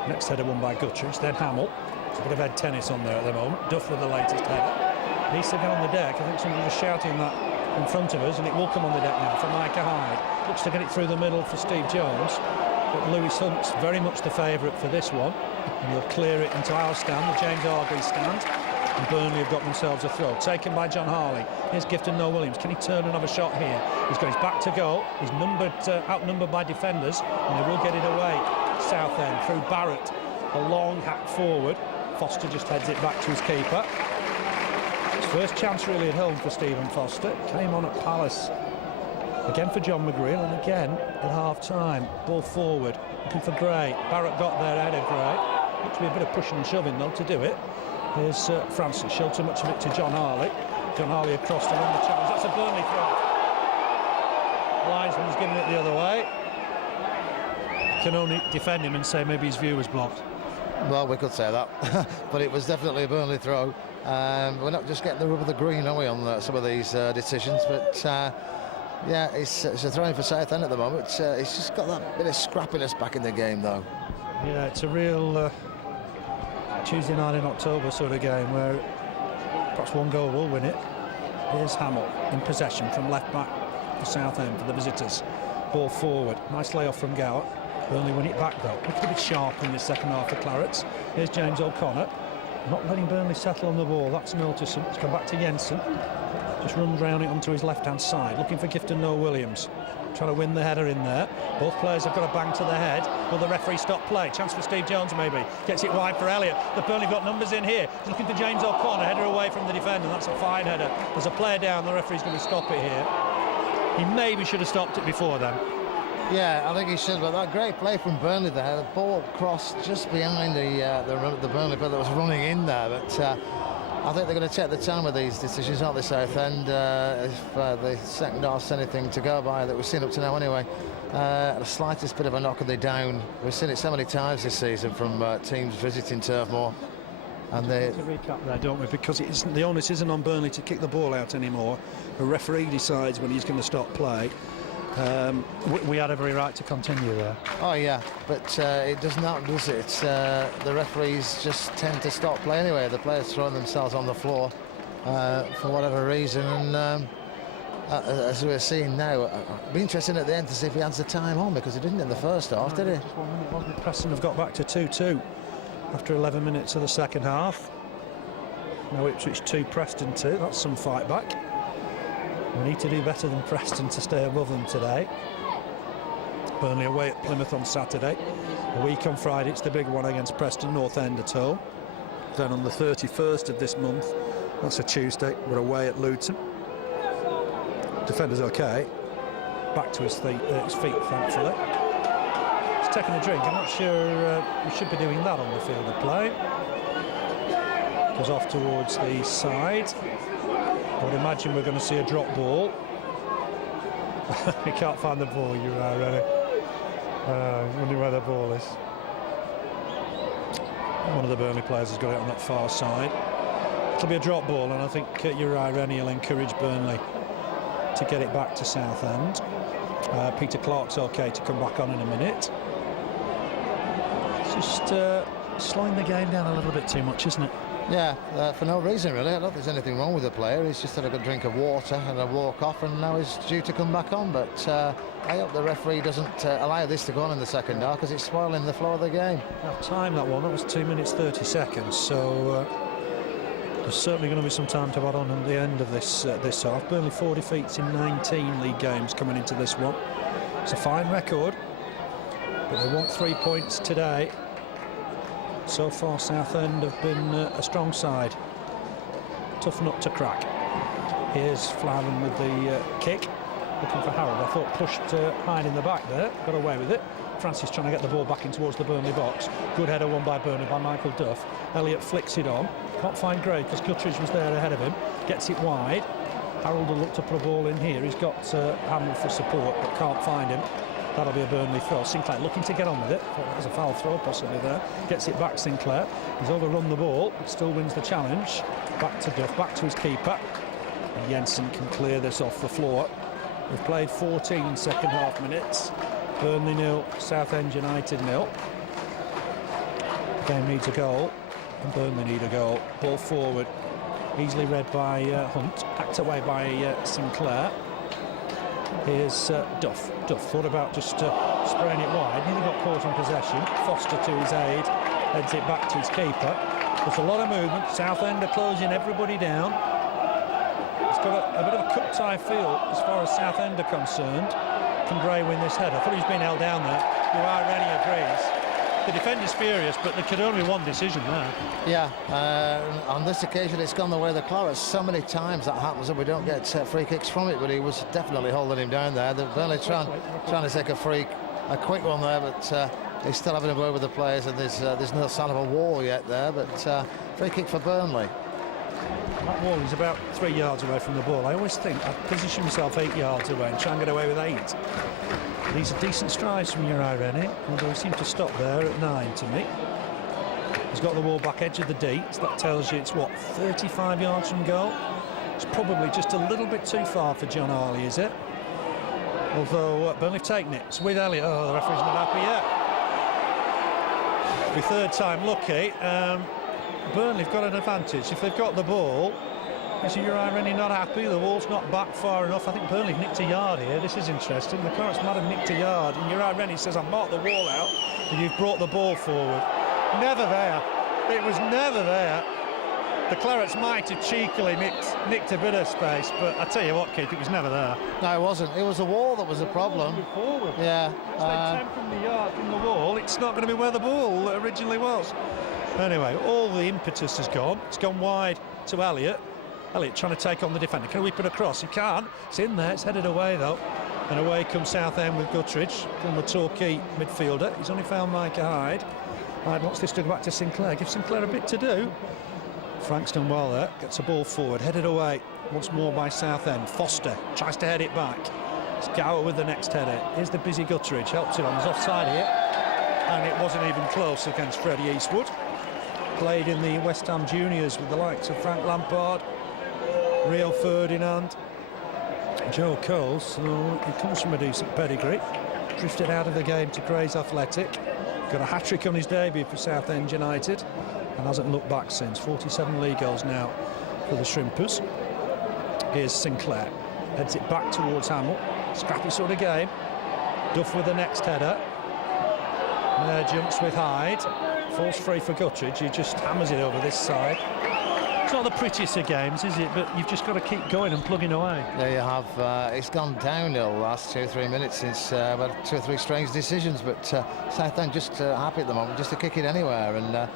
Next header one by Guttridge, then Hamill. It's a bit of head tennis on there at the moment. Duff with the latest header. Needs to get on the deck. I think somebody was shouting that in front of us, and it will come on the deck now for Micah Hyde. Looks to get it through the middle for Steve Jones, but Lewis Hunt's very much the favourite for this one, and he'll clear it into our stand, the James Hargreaves stand, and Burnley have got themselves a throw. Taken by John Harley. Here's Gifton Williams. Can he turn and have a shot here? He's got his back to goal. He's outnumbered by defenders, and they will get it away. Southend through Barrett. A long hack forward. Foster just heads it back to his keeper. First chance really at home for Stephen Foster. Came on at Palace. Again for John McGreal, and again at half-time. Ball forward, looking for Gray. Barrett got there ahead of Gray. Looks to be a bit of pushing and shoving, though, to do it. Here's Francis. Showed too much of it to John Harley. John Harley across to win the challenge. That's a Burnley throw. Linesman's giving it the other way. Can only defend him and say maybe his view was blocked. Well, we could say that, but it was definitely a Burnley throw. We're not just getting the rub of the green, are we, on some of these decisions? But yeah, it's a throw-in for Southend at the moment. It's just got that bit of scrappiness back in the game, though. Yeah, it's a real Tuesday night in October sort of game where perhaps one goal will win it. Here's Hamill in possession from left back for Southend for the visitors. Ball forward, nice layoff from Gower. Burnley win it back though. Look a bit sharp in this second half for Clarets. Here's James O'Connor, not letting Burnley settle on the ball. That's Tilson. It's come back to Jensen. Just runs round it onto his left-hand side, looking for Gifton Noel Williams. Trying to win the header in there. Both players have got a bang to the head. Will the referee stop play? Chance for Steve Jones maybe. Gets it wide for Elliott. The Burnley got numbers in here. He's looking for James O'Connor. Header away from the defender. That's a fine header. There's a player down. The referee's going to stop it here. He maybe should have stopped it before then. Yeah, I think he should. But that great play from Burnley there. The ball crossed just behind the Burnley player that was running in there. But I think they're going to take the time with these decisions, aren't they, Southend? If the second half's anything to go by that we've seen up to now anyway. The slightest bit of a knock and they down. We've seen it so many times this season from teams visiting Turf Moor. And they to recap there, don't we? Because it isn't, the onus isn't on Burnley to kick the ball out anymore. The referee decides when he's going to stop play. We had every right to continue there. Oh yeah, but it does not, does it? The referees just tend to stop play anyway. The players throwing themselves on the floor for whatever reason, and as we're seeing now, it'll be interesting at the end to see if he adds the time on, because he didn't in the first half, did he? Just 1 minute, wasn't it? Preston have got back to 2-2 after 11 minutes of the second half. Now Ipswich 2, Preston 2. That's some fight back. We need to do better than Preston to stay above them today. Burnley away at Plymouth on Saturday. A week on Friday, it's the big one against Preston North End at home. Then on the 31st of this month, that's a Tuesday, we're away at Luton. Defender's okay. Back to his feet, thankfully. He's taking a drink. I'm not sure we should be doing that on the field of play. Goes off towards the side. I would imagine we're going to see a drop ball. You can't find the ball, Uriah, Rennie. Wondering where the ball is. One of the Burnley players has got it on that far side. It'll be a drop ball, and I think Uriah Rennie will encourage Burnley to get it back to Southend. Peter Clark's okay to come back on in a minute. It's just slowing the game down a little bit too much, isn't it? Yeah, for no reason really. I don't think there's anything wrong with the player. He's just had a good drink of water and a walk off, and now he's due to come back on. But I hope the referee doesn't allow this to go on in the second half, because it's spoiling the flow of the game. Half time that one. That was 2 minutes 30 seconds. So there's certainly going to be some time to add on at the end of this half. Burnley 4 defeats in 19 league games coming into this one. It's a fine record, but they want 3 points today. So far, Southend have been a strong side. Tough nut to crack. Here's Flowerman with the kick, looking for Harold. I thought pushed high in the back there, got away with it. Francis trying to get the ball back in towards the Burnley box. Good header won by Burnley by Michael Duff. Elliott flicks it on. Can't find Gray because Guttridge was there ahead of him. Gets it wide. Harold will look to put a ball in here. He's got Hamill for support, but can't find him. That'll be a Burnley throw. Sinclair looking to get on with it. There's a foul throw possibly there. Gets it back, Sinclair. He's overrun the ball, but still wins the challenge. Back to Duff, back to his keeper. And Jensen can clear this off the floor. We've played 14 second half minutes. Burnley 0, Southend United 0. The game needs a goal, and Burnley need a goal. Ball forward, easily read by Hunt. Hacked away by Sinclair. Here's Duff. Duff thought about just spraying it wide. Nearly got caught in possession. Foster to his aid. Heads it back to his keeper. There's a lot of movement. Southend are closing everybody down. It's got a bit of a cup-tie feel as far as Southend are concerned. Can Gray win this header? I thought he was being held down there. Uriah Rennie agrees. The defender's furious, but there could only one decision there. Yeah, on this occasion it's gone the way of the Clarets. So many times that happens that we don't get free kicks from it, but he was definitely holding him down there. They're Burnley trying to take a quick one there, but he's still having a blow with the players, and there's no sign of a wall yet there, but free kick for Burnley. That wall is about 3 yards away from the ball. I always think I'd position myself 8 yards away and try and get away with 8. These are decent strides from Uriah Rennie, although he seemed to stop there at 9 to me. He's got the wall back edge of the D, so that tells you it's, what, 35 yards from goal? It's probably just a little bit too far for John Harley, is it? Although Burnley have taken it. It's with Elliott. Oh, the referee's not happy yet. It'll be third time lucky. Burnley have got an advantage. If they've got the ball, is Uriah Rennie not happy? The wall's not back far enough. I think Burnley have nicked a yard here. This is interesting. The Clarets might have nicked a yard, and Uriah Rennie says, I've marked the wall out, and you've brought the ball forward. Never there. It was never there. The Clarets might have cheekily nicked a bit of space, but I tell you what, Keith, it was never there. No, it wasn't. It was the wall that was the problem. Yeah. It's 10 from the yard, from the wall. It's not going to be where the ball originally was. Anyway, all the impetus has gone. It's gone wide to Elliott. Elliott trying to take on the defender. Can he whip it across? He can't. It's in there. It's headed away, though. And away comes Southend with Guttridge, from the Torquay midfielder. He's only found Micah Hyde. Hyde wants this to go back to Sinclair. Give Sinclair a bit to do. Frank's done well there. Gets the ball forward. Headed away once more by Southend. Foster tries to head it back. It's Gower with the next header. Here's the busy Guttridge. Helps it on. He's offside here. And it wasn't even close against Freddie Eastwood. Played in the West Ham juniors with the likes of Frank Lampard, Rio Ferdinand, Joe Cole, so he comes from a decent pedigree. Drifted out of the game to Grays Athletic. Got a hat-trick on his debut for Southend United and hasn't looked back since. 47 league goals now for the Shrimpers. Here's Sinclair. Heads it back towards Hamill. Scrappy sort of game. Duff with the next header. Jumps with Hyde. Falls free for Guttridge. He just hammers it over this side. It's not the prettiest of games, is it? But you've just got to keep going and plugging away. There you have. It's gone downhill the last 2 or 3 minutes since about 2 or 3 strange decisions. But Southend just happy at the moment, just to kick it anywhere. And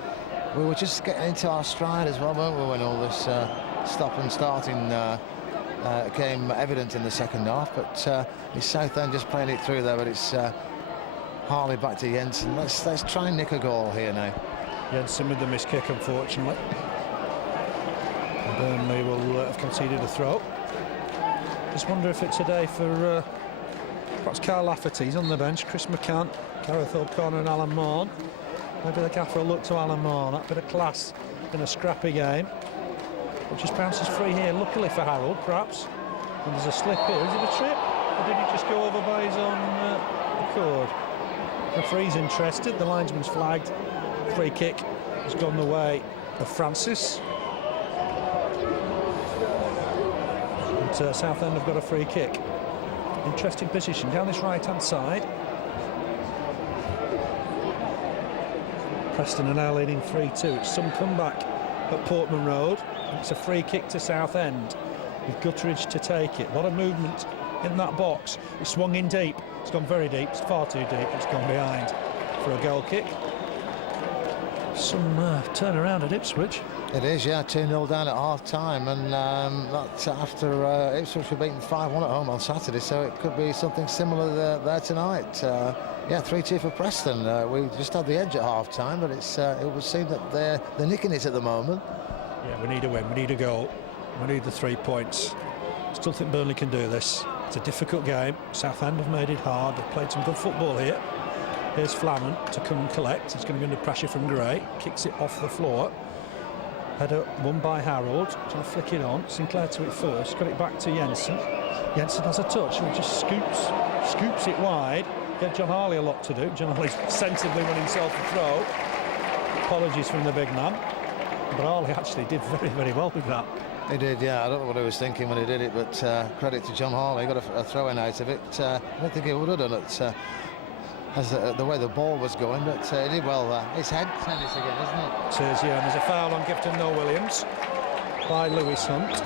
we were just getting into our stride as well, weren't we, when all this stop and starting came evident in the second half. But it's Southend just playing it through there. But it's Harley back to Jensen. Let's try and nick a goal here now. Jensen with the missed kick, unfortunately. Burnley will have conceded a throw. Just wonder if it's a day for perhaps Carl Lafferty. He's on the bench. Chris McCann, Gareth O'Connor and Alan Morn. Maybe the gaffer will look to Alan Morn. That bit of class in a scrappy game. But just bounces free here, luckily for Harold, perhaps. And there's a slip here. Is it a trip? Or did he just go over by his own accord? Referee's interested. The linesman's flagged. Free kick has gone the way of Francis. And Southend have got a free kick. Interesting position down this right-hand side. Preston are now leading 3-2. It's some comeback at Portman Road. It's a free kick to Southend with Guttridge to take it. A lot of movement in that box. It swung in deep. It's gone very deep. It's far too deep. It's gone behind for a goal kick. Some turnaround at Ipswich. It is, yeah, 2-0 down at half-time, and that's after Ipswich were beaten 5-1 at home on Saturday, so it could be something similar there tonight. Yeah, 3-2 for Preston. We just had the edge at half-time, but it would seem that they're nicking it at the moment. Yeah, we need a win. We need a goal. We need the 3 points. Still think Burnley can do this. It's a difficult game. Southend have made it hard. They've played some good football here. Here's Flamman to come and collect. He's going to be under pressure from Gray. Kicks it off the floor. Header won by Harold. Trying to flick it on. Sinclair to it first. Got it back to Jensen. Jensen has a touch and just scoops it wide. Get John Harley a lot to do. John Harley's sensibly won himself a throw. Apologies from the big man. But Harley actually did very, very well with that. He did, yeah. I don't know what he was thinking when he did it, but credit to John Harley. He got a throw-in out of it. I don't think he would have done it as the way the ball was going, but he did well there. It's head tennis again, isn't it? It is, yeah. And there's a foul on Gifton Noel Williams by Lewis Hunt.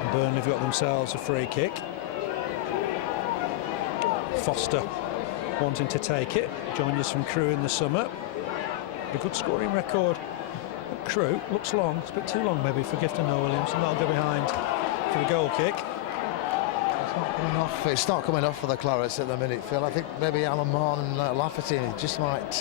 And Burnley have got themselves a free kick. Foster wanting to take it. Joined us from Crewe in the summer. A good scoring record at Crewe. Looks long. It's a bit too long maybe for Gifton Noel Williams, and that'll go behind for the goal kick. It's not coming off for the Clarets at the minute, Phil. I think maybe Alan Morn and Lafferty just might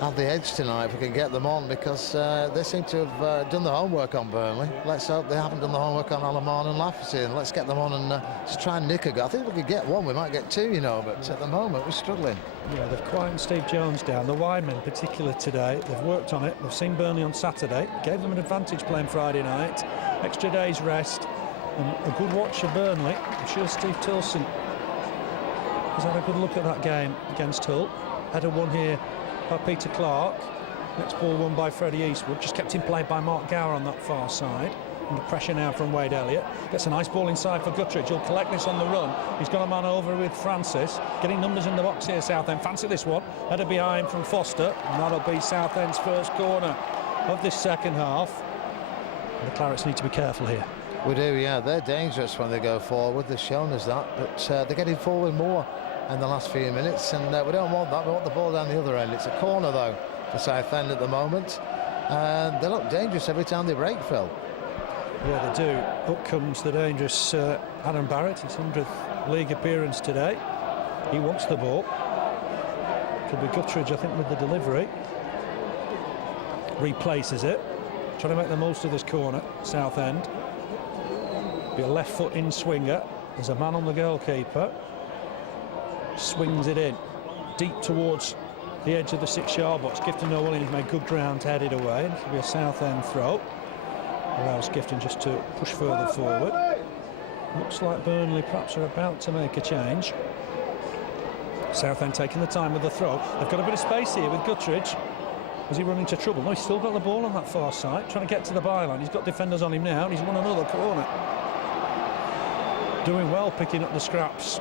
have the edge tonight if we can get them on, because they seem to have done the homework on Burnley. Let's hope they haven't done the homework on Alamán and Lafferty, and let's get them on and just try and nick a goal. I think if we could get one, we might get two, you know, but at the moment we're struggling. Yeah, they've quietened Steve Jones down. The widemen in particular today, they've worked on it. They've seen Burnley on Saturday, gave them an advantage playing Friday night, extra day's rest, and a good watch of Burnley. I'm sure Steve Tilson has had a good look at that game against Hull. Header won here by Peter Clark. Next ball won by Freddie Eastwood. Just kept in play by Mark Gower on that far side. Under pressure now from Wade Elliott. Gets a nice ball inside for Guttridge. He'll collect this on the run. He's got a man over with Francis. Getting numbers in the box here, Southend. Fancy this one. Header behind from Foster. And that'll be Southend's first corner of this second half. And the Clarets need to be careful here. We do, yeah. They're dangerous when they go forward. They've shown us that. But they're getting forward more in the last few minutes, and we don't want that. We want the ball down the other end. It's a corner though for Southend at the moment, and they look dangerous every time they break, Phil. Yeah, they do. Up comes the dangerous Adam Barrett, his 100th league appearance today. He wants the ball. It'll be Guttridge, I think, with the delivery. Replaces it, trying to make the most of this corner. Southend. Be a left foot in swinger. There's a man on the goalkeeper. Swings it in deep towards the edge of the 6-yard box. Gifton Williams made good ground to head it away. It'll be a Southend throw. Allows Gifton just to push further forward. Looks like Burnley perhaps are about to make a change. Southend taking the time with the throw. They've got a bit of space here with Guttridge. Is he running into trouble? No, he's still got the ball on that far side, trying to get to the byline. He's got defenders on him now, and he's won another corner. Doing well, picking up the scraps.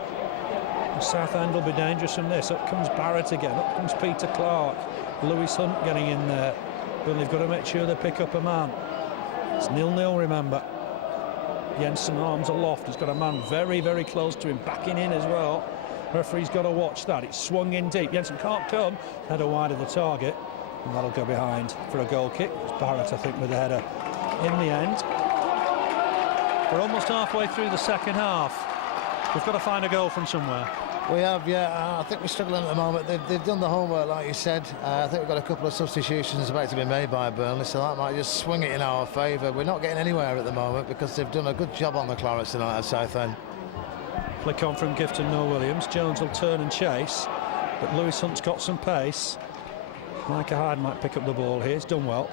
Southend will be dangerous from this. Up comes Barrett again. Up comes Peter Clark. Lewis Hunt getting in there. But they've got to make sure they pick up a man. It's 0-0, remember. Jensen arms aloft. He's got a man very, very close to him. Backing in as well. Referee's got to watch that. It's swung in deep. Jensen can't come. Header wide of the target. And that'll go behind for a goal kick. It's Barrett, I think, with the header in the end. We're almost halfway through the second half. We've got to find a goal from somewhere. We have, yeah. I think we're struggling at the moment. They've done the homework, like you said. I think we've got a couple of substitutions about to be made by Burnley, so that might just swing it in our favour. We're not getting anywhere at the moment because they've done a good job on the Clarets tonight at Southend. Flick on from Gifton Williams. Jones will turn and chase, but Lewis Hunt's got some pace. Micah Hyde might pick up the ball here. He's done well.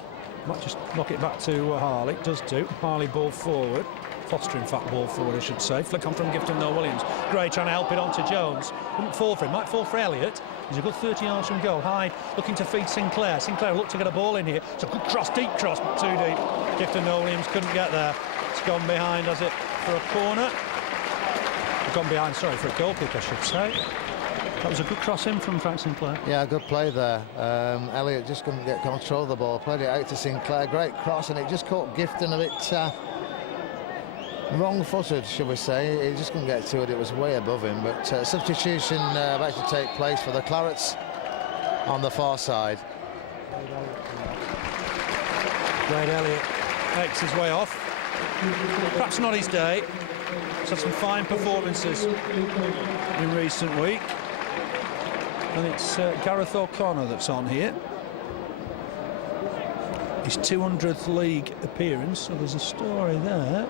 Might just knock it back to Harley. Does do. Harley ball forward. Foster, in fact, ball forward, I should say. Flick on from Gifton Williams. Gray trying to help it on to Jones. Wouldn't fall for him. Might fall for Elliott. He's a good 30 yards from goal. Hyde looking to feed Sinclair. Sinclair looked to get a ball in here. It's a good cross, deep cross, but too deep. Gifton Williams couldn't get there. It's gone behind, has it, for a corner? Gone behind, sorry, for a goal kick, I should say. That was a good cross in from Frank Sinclair. Yeah, good play there. Elliott just couldn't get control of the ball. Played it out to Sinclair. Great cross, and it just caught Gifton a bit wrong-footed, should we say. He just couldn't get to it. It was way above him. But substitution about to take place for the Clarets on the far side. Wade Elliott makes his way off. Perhaps not his day. He's had some fine performances in recent week. And it's Gareth O'Connor that's on here. His 200th league appearance, so there's a story there.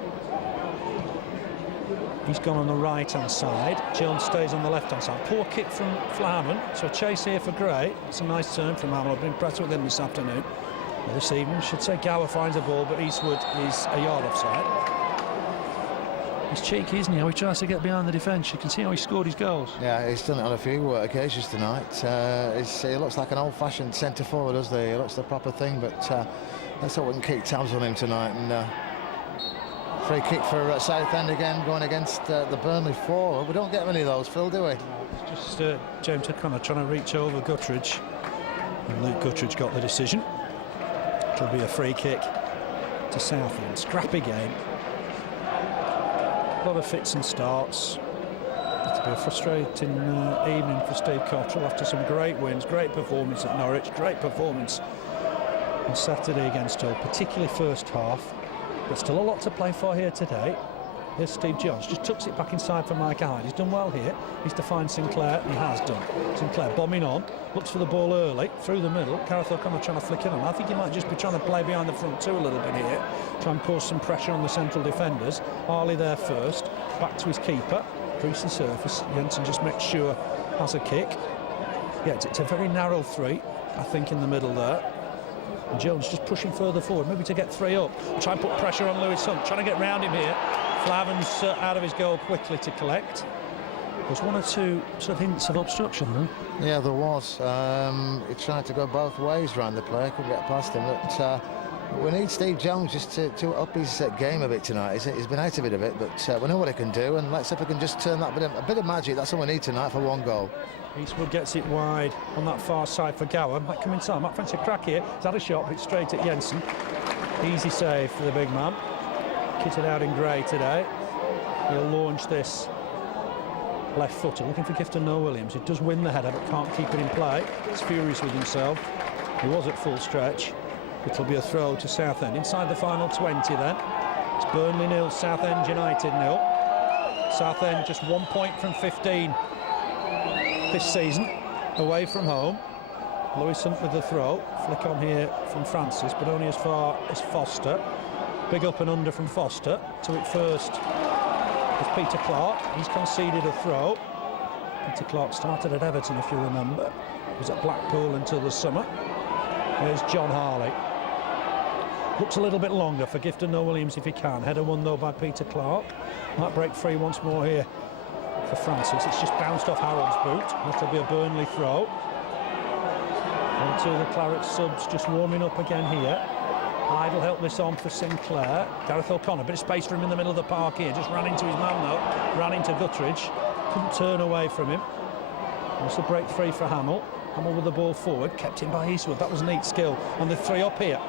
He's gone on the right-hand side. Jones stays on the left-hand side. Poor kick from Flahaman, so a chase here for Gray. It's a nice turn from Hammond. I've been impressed with him this afternoon. Or this evening, I should say. Gower finds a ball, but Eastwood is a yard offside. He's cheeky, isn't he? How he tries to get behind the defence. You can see how he scored his goals. Yeah, he's done it on a few occasions tonight. He looks like an old-fashioned centre-forward, doesn't he? He looks the proper thing, but let's hope we can keep tabs on him tonight. And free kick for Southend again, going against the Burnley forward. We don't get many of those, Phil, do we? It's just James O'Connor trying to reach over Guttridge. And Luke Guttridge got the decision. It'll be a free kick to Southend. Scrappy game. A lot of fits and starts. It'll be a frustrating evening for Steve Cotterill after some great wins, great performance at Norwich, great performance on Saturday against Hull, particularly first half. But still a lot to play for here today. Here's Steve Jones, just tucks it back inside for Mike Hyde. He's done well here. He's to find Sinclair, and he has done. Sinclair bombing on, looks for the ball early, through the middle. Gareth O'Connor trying to flick it on. I think he might just be trying to play behind the front two a little bit here, try and cause some pressure on the central defenders. Harley there first, back to his keeper, greasy surface. Jensen just makes sure has a kick. Yeah, it's a very narrow three, I think, in the middle there. And Jones just pushing further forward, maybe to get three up. Try and put pressure on Lewis Hunt, trying to get round him here. Flavin's out of his goal quickly to collect. There's one or two sort of hints of obstruction, though. Yeah, there was. He tried to go both ways around the play, couldn't get past him. But we need Steve Jones just to up his game a bit tonight. He's been out of it a bit, but we know what he can do, and let's see if we can just turn that a bit of magic. That's all we need tonight for one goal. Eastwood gets it wide on that far side for Gower. Might come inside, might fancy a crack here. He's had a shot, but it's straight at Jensen. Easy save for the big man. Kitted out in grey today. He'll launch this left footer, looking for Gifton Noah Williams. He does win the header, but can't keep it in play. He's furious with himself. He was at full stretch. It'll be a throw to Southend. Inside the final 20 then. It's Burnley 0, Southend United 0. Southend just 1 point from 15 this season, away from home. Lewis Hunt with the throw. Flick on here from Francis, but only as far as Foster. Big up and under from Foster. To it first is Peter Clark. He's conceded a throw. Peter Clark started at Everton, if you remember. He was at Blackpool until the summer. There's John Harley. Looks a little bit longer for Gifton Noah Williams if he can. Header won though by Peter Clark. Might break free once more here for Francis. It's just bounced off Harold's boot. That'll be a Burnley throw. And two of the Claret subs just warming up again here. Hyde will help this on for Sinclair. Gareth O'Connor, bit of space for him in the middle of the park here. Just ran into his man though. Ran into Guttridge. Couldn't turn away from him. Wants to break free for Hamill. Hamill with the ball forward. Kept in by Eastwood. That was neat skill. And the three up here.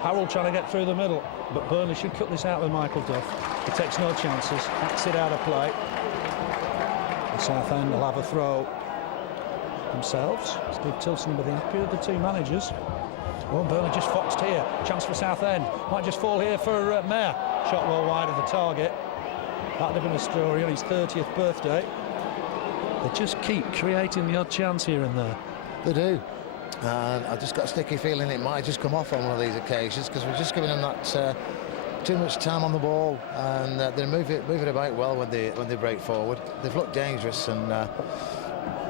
Harold trying to get through the middle. But Burnley should cut this out with Michael Duff. He takes no chances. Backs it out of play. The Southend will have a throw themselves. Steve Tilson will be happy with the two managers. Well, Burnley just foxed here. Chance for Southend. Might just fall here for Mayor. Shot well wide of the target. That'd have been a story on his 30th birthday. They just keep creating the odd chance here and there. They do. I've just got a sticky feeling it might just come off on one of these occasions, because we're just giving them that too much time on the ball, and they move it about well when they break forward. They've looked dangerous, and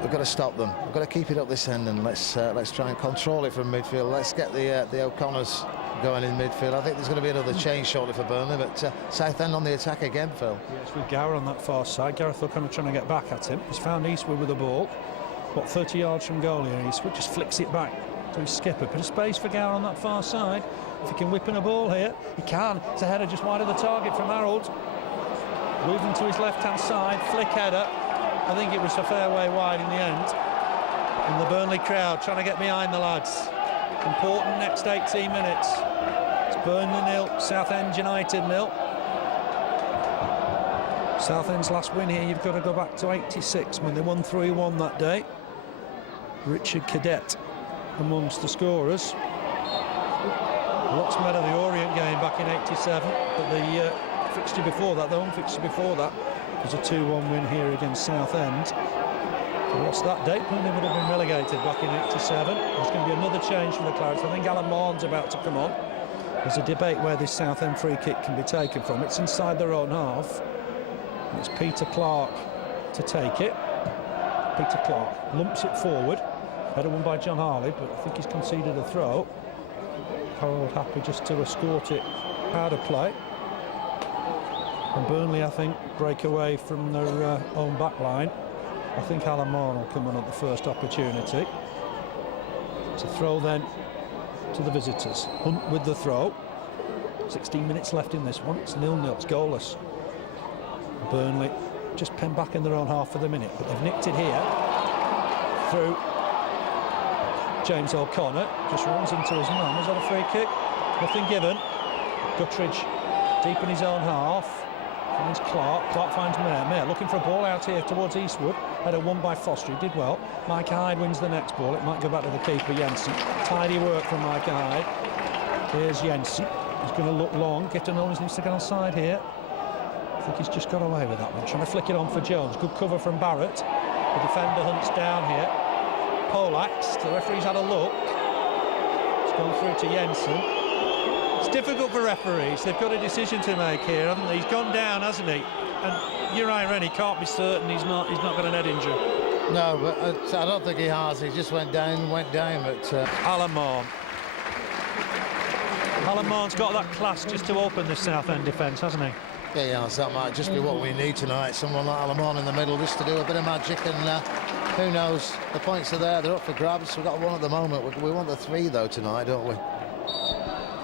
we've got to stop them. We've got to keep it up this end, and let's try and control it from midfield. Let's get the O'Connors going in midfield. I think there's going to be another change shortly for Burnley, but Southend on the attack again, Phil. Yes, with Gower on that far side. Gareth O'Connor trying to get back at him. He's found Eastwood with the ball. What, 30 yards from goal here. Eastwood just flicks it back to his skipper. Bit of space for Gower on that far side. If he can whip in a ball here, he can. It's a header just wide of the target from Harold. Moving to his left-hand side, flick header. I think it was a fair way wide in the end. And the Burnley crowd trying to get behind the lads. Important next 18 minutes. It's Burnley 0, Southend United 0. Southend's last win here, you've got to go back to 86 when they won 3-1 that day. Richard Cadet amongst the scorers. Lots made of the Orient game back in 87, but the fixture before that, the home fixture before that, was a 2-1 win here against Southend. What's that date? Burnley would have been relegated back in 87. There's going to be another change for the Clarets. I think Alan Marne's about to come on. There's a debate where this Southend free kick can be taken from. It's inside their own half. And it's Peter Clark to take it. Peter Clark lumps it forward. Header won by John Harley, but I think he's conceded a throw. Harold happy just to escort it out of play. And Burnley, I think, break away from their own back line. I think Alan Moore will come on at the first opportunity. It's a throw then to the visitors. Hunt with the throw. 16 minutes left in this one. It's 0-0. It's goalless. Burnley just penned back in their own half for the minute, but they've nicked it here through James O'Connor. Just runs into his man. Was that a free kick? Nothing given. Guttridge deep in his own half. Finds Clark. Clark finds Mayor. Mayor looking for a ball out here towards Eastwood. Header won by Foster. He did well. Mike Hyde wins the next ball. It might go back to the keeper, Jensen. Tidy work from Mike Hyde. Here's Jensen. He's going to look long. Gifton Owens needs to get on side here. think he's just got away with that one. Trying to flick it on for Jones. Good cover from Barrett. The defender hunts down here. Polax, the referee's had a look. It's gone through to Jensen. It's difficult for referees. They've got a decision to make here, haven't they? He's gone down, hasn't he? And Uriah Rennie can't be certain he's not got an head injury. No, but I don't think he has. He just went down. But Alan Moore. Alan Moore's got that class just to open this Southend defence, hasn't he? Yeah, that might just be what we need tonight. Someone like Alan Moore in the middle just to do a bit of magic, and who knows? The points are there. They're up for grabs. We've got one at the moment. We want the 3 though tonight, don't we?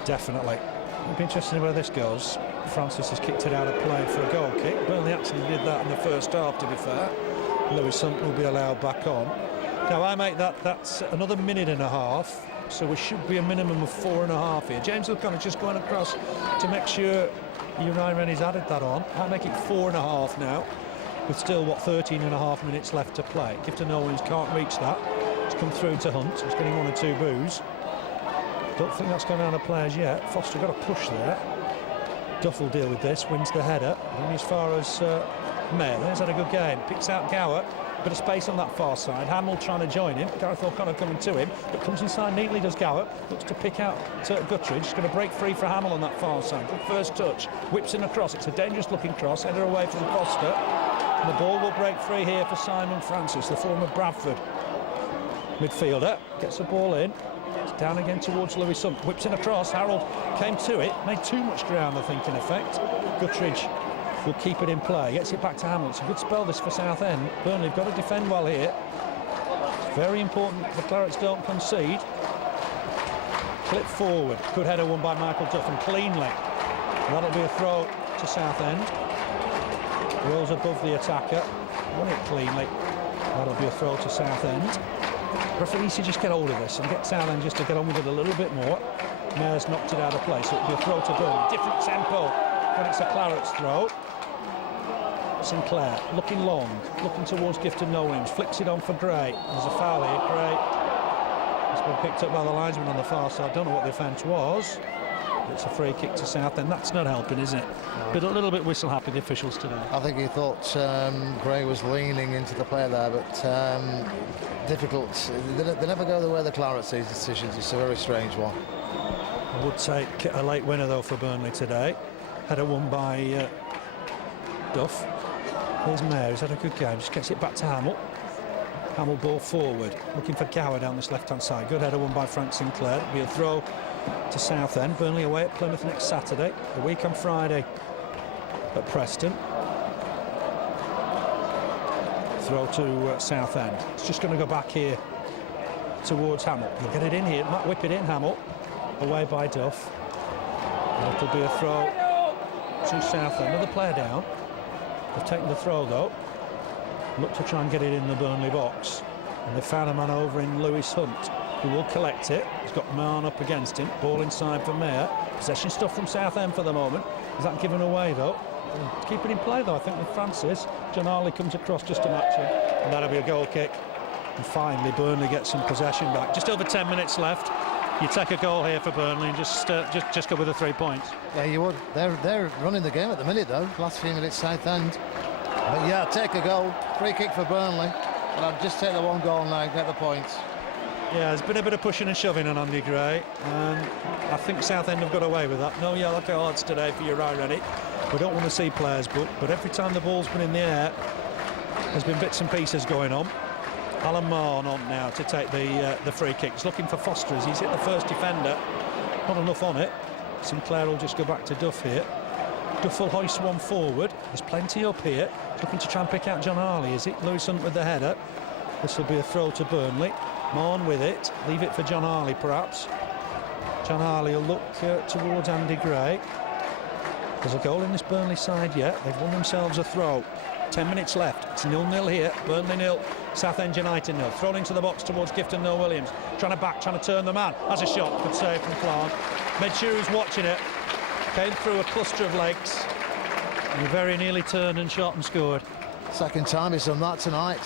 Definitely. It'll be interesting where this goes. Francis has kicked it out of play for a goal kick. Burnley actually did that in the first half, to be fair. Lewis Hunt will be allowed back on. Now I make that's another minute and a half, so we should be a minimum of 4.5 here. James O'Connor just going across to make sure Uriah Rennie's added that on. I make it 4.5 now, with still 13.5 minutes left to play. Gifton Owens can't reach that. It's come through to Hunt. He's getting 1 or 2 boos. Don't think that's gone down the players yet. Foster got a push there. Duff will deal with this, wins the header. And as far as Mayer, there's had a good game. Picks out Gower, bit of space on that far side. Hamill trying to join him. Gareth O'Connor coming to him, but comes inside neatly, does Gower. Looks to pick out Guttridge. He's going to break free for Hamill on that far side. Good first touch. Whips in across. It's a dangerous looking cross. Header away from Foster. And the ball will break free here for Simon Francis, the former Bradford midfielder. Gets the ball in. It's down again towards Lewis Hunt. Whips in across. Harold came to it. Made too much ground, I think, in effect. Guttridge will keep it in play. Gets it back to Hamill. It's a good spell this for Southend. Burnley have got to defend well here. It's very important the Clarets don't concede. Clip forward. Good header won by Michael Duff, and cleanly. That'll be a throw to Southend. Rolls above the attacker. Won it cleanly. That'll be a throw to Southend. Referee needs to just get hold of this and get Southend just to get on with it a little bit more. Mayer's knocked it out of play, so it'll be a throw to Burnley. Different tempo when it's a Clarets throw. Sinclair looking long, looking towards Gifton Williams, flicks it on for Gray. There's a foul here. Gray has been picked up by the linesman on the far side. Don't know what the offence was. It's a free kick to Southend. That's not helping, is it? No. But a little bit whistle happy, the officials today. I think he thought Gray was leaning into the player there, but difficult. They never go the way the Clarets these decisions. It's a very strange one. I would take a late winner though for Burnley today. Header won by Duff. Here's Mayer, who's had a good game. Just gets it back to Hamill. Hamill ball forward, looking for Gower down this left-hand side. Good header won by Frank Sinclair. It'll be a throw to Southend. Burnley away at Plymouth next Saturday. A week on Friday at Preston. Throw to Southend. It's just going to go back here towards Hamill. He'll get it in here. Might whip it in, Hamill. Away by Duff. And it'll be a throw to Southend. Another player down. They've taken the throw though. Look to try and get it in the Burnley box. And they found a man over in Lewis Hunt, who will collect it. He's got Marn up against him. Ball inside for Mayer. Possession stuff from Southend for the moment. Is that given away though? Keep it in play though, I think, with Francis. John Harley comes across just to match him. And that'll be a goal kick. And finally Burnley gets some possession back. Just over 10 minutes left. You take a goal here for Burnley and just go with the 3 points. Yeah, you would. They're running the game at the minute though. Last few minutes Southend. But yeah, take a goal. Free kick for Burnley. And I'll just take the 1 goal now and get the points. Yeah, there's been a bit of pushing and shoving on Andy Gray. I think Southend have got away with that. No yellow cards today for Uriah Rennie. We don't want to see players booked, but every time the ball's been in the air, there's been bits and pieces going on. Alan Marn on now to take the free kick. He's looking for Foster as he's hit the first defender. Not enough on it. Sinclair will just go back to Duff here. Duff will hoist one forward. There's plenty up here. He's looking to try and pick out John Harley, is it? Lewis Hunt with the header. This will be a throw to Burnley. Marn with it. Leave it for John Harley, perhaps. John Harley will look towards Andy Gray. There's a goal in this Burnley side yet. They've won themselves a throw. 10 minutes left. It's 0-0 here. Burnley 0. Southend United 0. Thrown into the box towards Gifton Williams. Trying to turn the man. Has a shot. Good save from Clark. Made sure he was watching it. Came through a cluster of legs. And he very nearly turned and shot and scored. Second time he's done that tonight.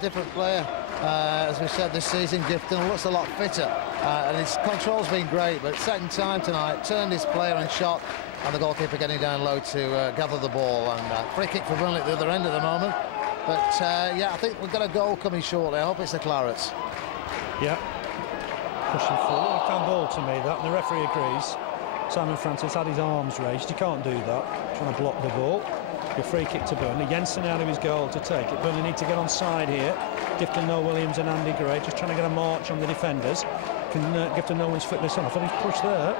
Different player, as we said this season. Gifton looks a lot fitter. And his control's been great, but second time tonight, turned his player and shot. and the goalkeeper getting down low to gather the ball. And free kick for Burnley at the other end at the moment. But yeah, I think we've got a goal coming shortly. I hope it's the Clarets. Yeah, pushing forward. Left hand ball to me, that, and the referee agrees. Simon Francis had his arms raised. You can't do that. Trying to block the ball. A free kick to Burnley. Jensen out of his goal to take it. Burnley need to get on side here. Gifton, Noel Williams and Andy Gray just trying to get a march on the defenders. Can Gifton Nolan's flip this on. I thought he's pushed there.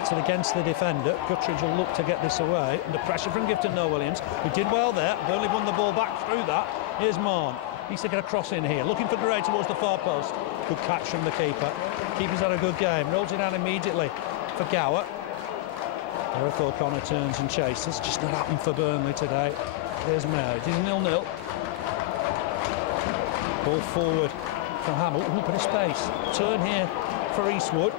It's against the defender. Guttridge will look to get this away. Under pressure from Gifton Noel Williams, who did well there. Burnley won the ball back through that. Here's Moor. Needs to get a cross in here. Looking for Gray towards the far post. Good catch from the keeper. Keeper's had a good game. Rolls it out immediately for Gower. Gareth O'Connor turns and chases. Just not happened for Burnley today. There's Moor. It is 0-0. Ball forward from Hamill. A bit of space. Turn here for Eastwood.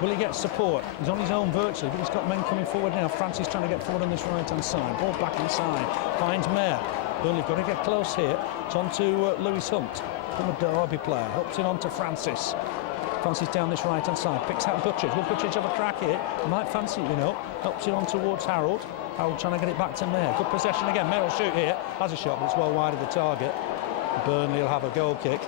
Will he get support? He's on his own virtually, but he's got men coming forward now. Francis trying to get forward on this right-hand side. Ball back inside. Finds Moor. Burnley've got to get close here. It's on to Lewis Hunt, former Derby player. Helps it on to Francis. Francis down this right-hand side. Picks out Guttridge. Will Guttridge have a crack here? He might fancy it, you know. Helps it on towards Harold. Harold trying to get it back to Moor. Good possession again. Moor will shoot here. Has a shot, but it's well wide of the target. Burnley will have a goal kick.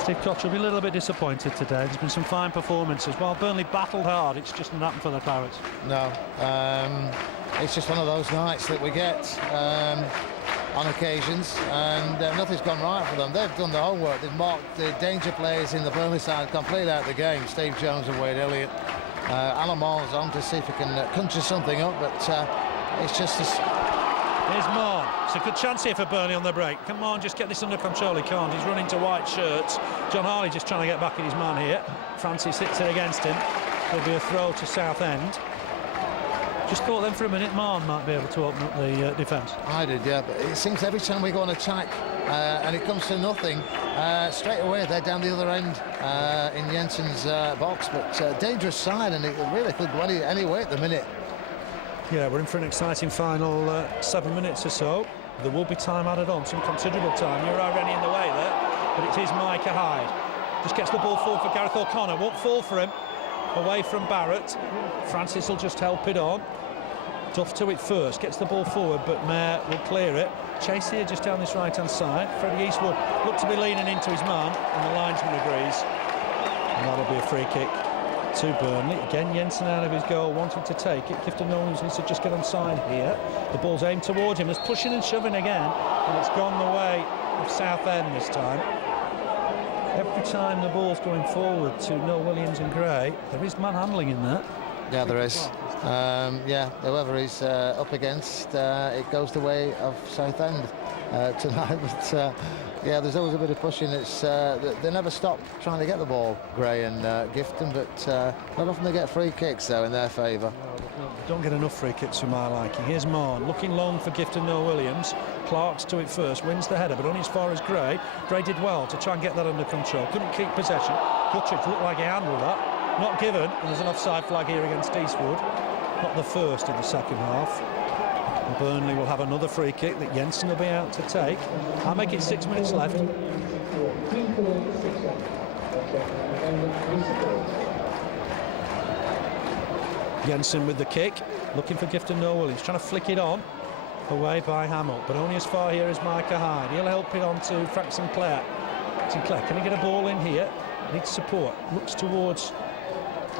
Steve Cotterill will be a little bit disappointed today. There's been some fine performances. While Burnley battled hard, it's just not happened for the Clarets. No, it's just one of those nights that we get on occasions, and nothing's gone right for them. They've done the homework. They've marked the danger players in the Burnley side completely out of the game. Steve Jones and Wade Elliott. Alan Moore's on to see if he can conjure something up, but it's just as... Here's Moor. It's a good chance here for Burnley on the break. Come on, just get this under control. He can't. He's running to white shirts. John Harley just trying to get back at his man here. Francis hits it against him. There'll be a throw to Southend. Just thought then for a minute Moor might be able to open up the defence. I did, yeah, but it seems every time we go on attack and it comes to nothing, straight away they're down the other end in Jensen's box. But dangerous side, and it really could go any way at the minute. Yeah, we're in for an exciting final 7 minutes or so. There will be time added on, some considerable time. Uriah Rennie in the way there, but it is Micah Hyde. Just gets the ball forward for Gareth O'Connor. Won't fall for him. Away from Barrett. Francis will just help it on. Duff to it first. Gets the ball forward, but Moor will clear it. Chase here just down this right-hand side. Freddie Eastwood looked to be leaning into his man, and the linesman agrees. And that'll be a free kick to Burnley. Again, Jensen out of his goal, wanting to take it. Gifton Nolan's needs to just get on side here. The ball's aimed towards him. There's pushing and shoving again, and it's gone the way of Southend this time. Every time the ball's going forward to Noel Williams and Gray, there is manhandling in there. Yeah, there is. Yeah, whoever he's up against, it goes the way of Southend tonight. But yeah, there's always a bit of pushing. It's they never stop trying to get the ball, Gray and Gifton, but not often they get free kicks though in their favour. Don't get enough free kicks for my liking. Here's Moor looking long for Gifton Noel Williams. Clark's to it first, wins the header, but only as far as Gray. Gray did well to try and get that under control. Couldn't keep possession. Guttridge looked like he handled that. Not given, and there's an offside flag here against Eastwood. Not the first in the second half. And Burnley will have another free kick that Jensen will be out to take. I'll make it 6 minutes left. Jensen with the kick, looking for Gifton Noel. He's trying to flick it on, away by Hamill, but only as far here as Micah Hyde. He'll help it on to Frank Sinclair. Sinclair, can he get a ball in here? Needs support, looks towards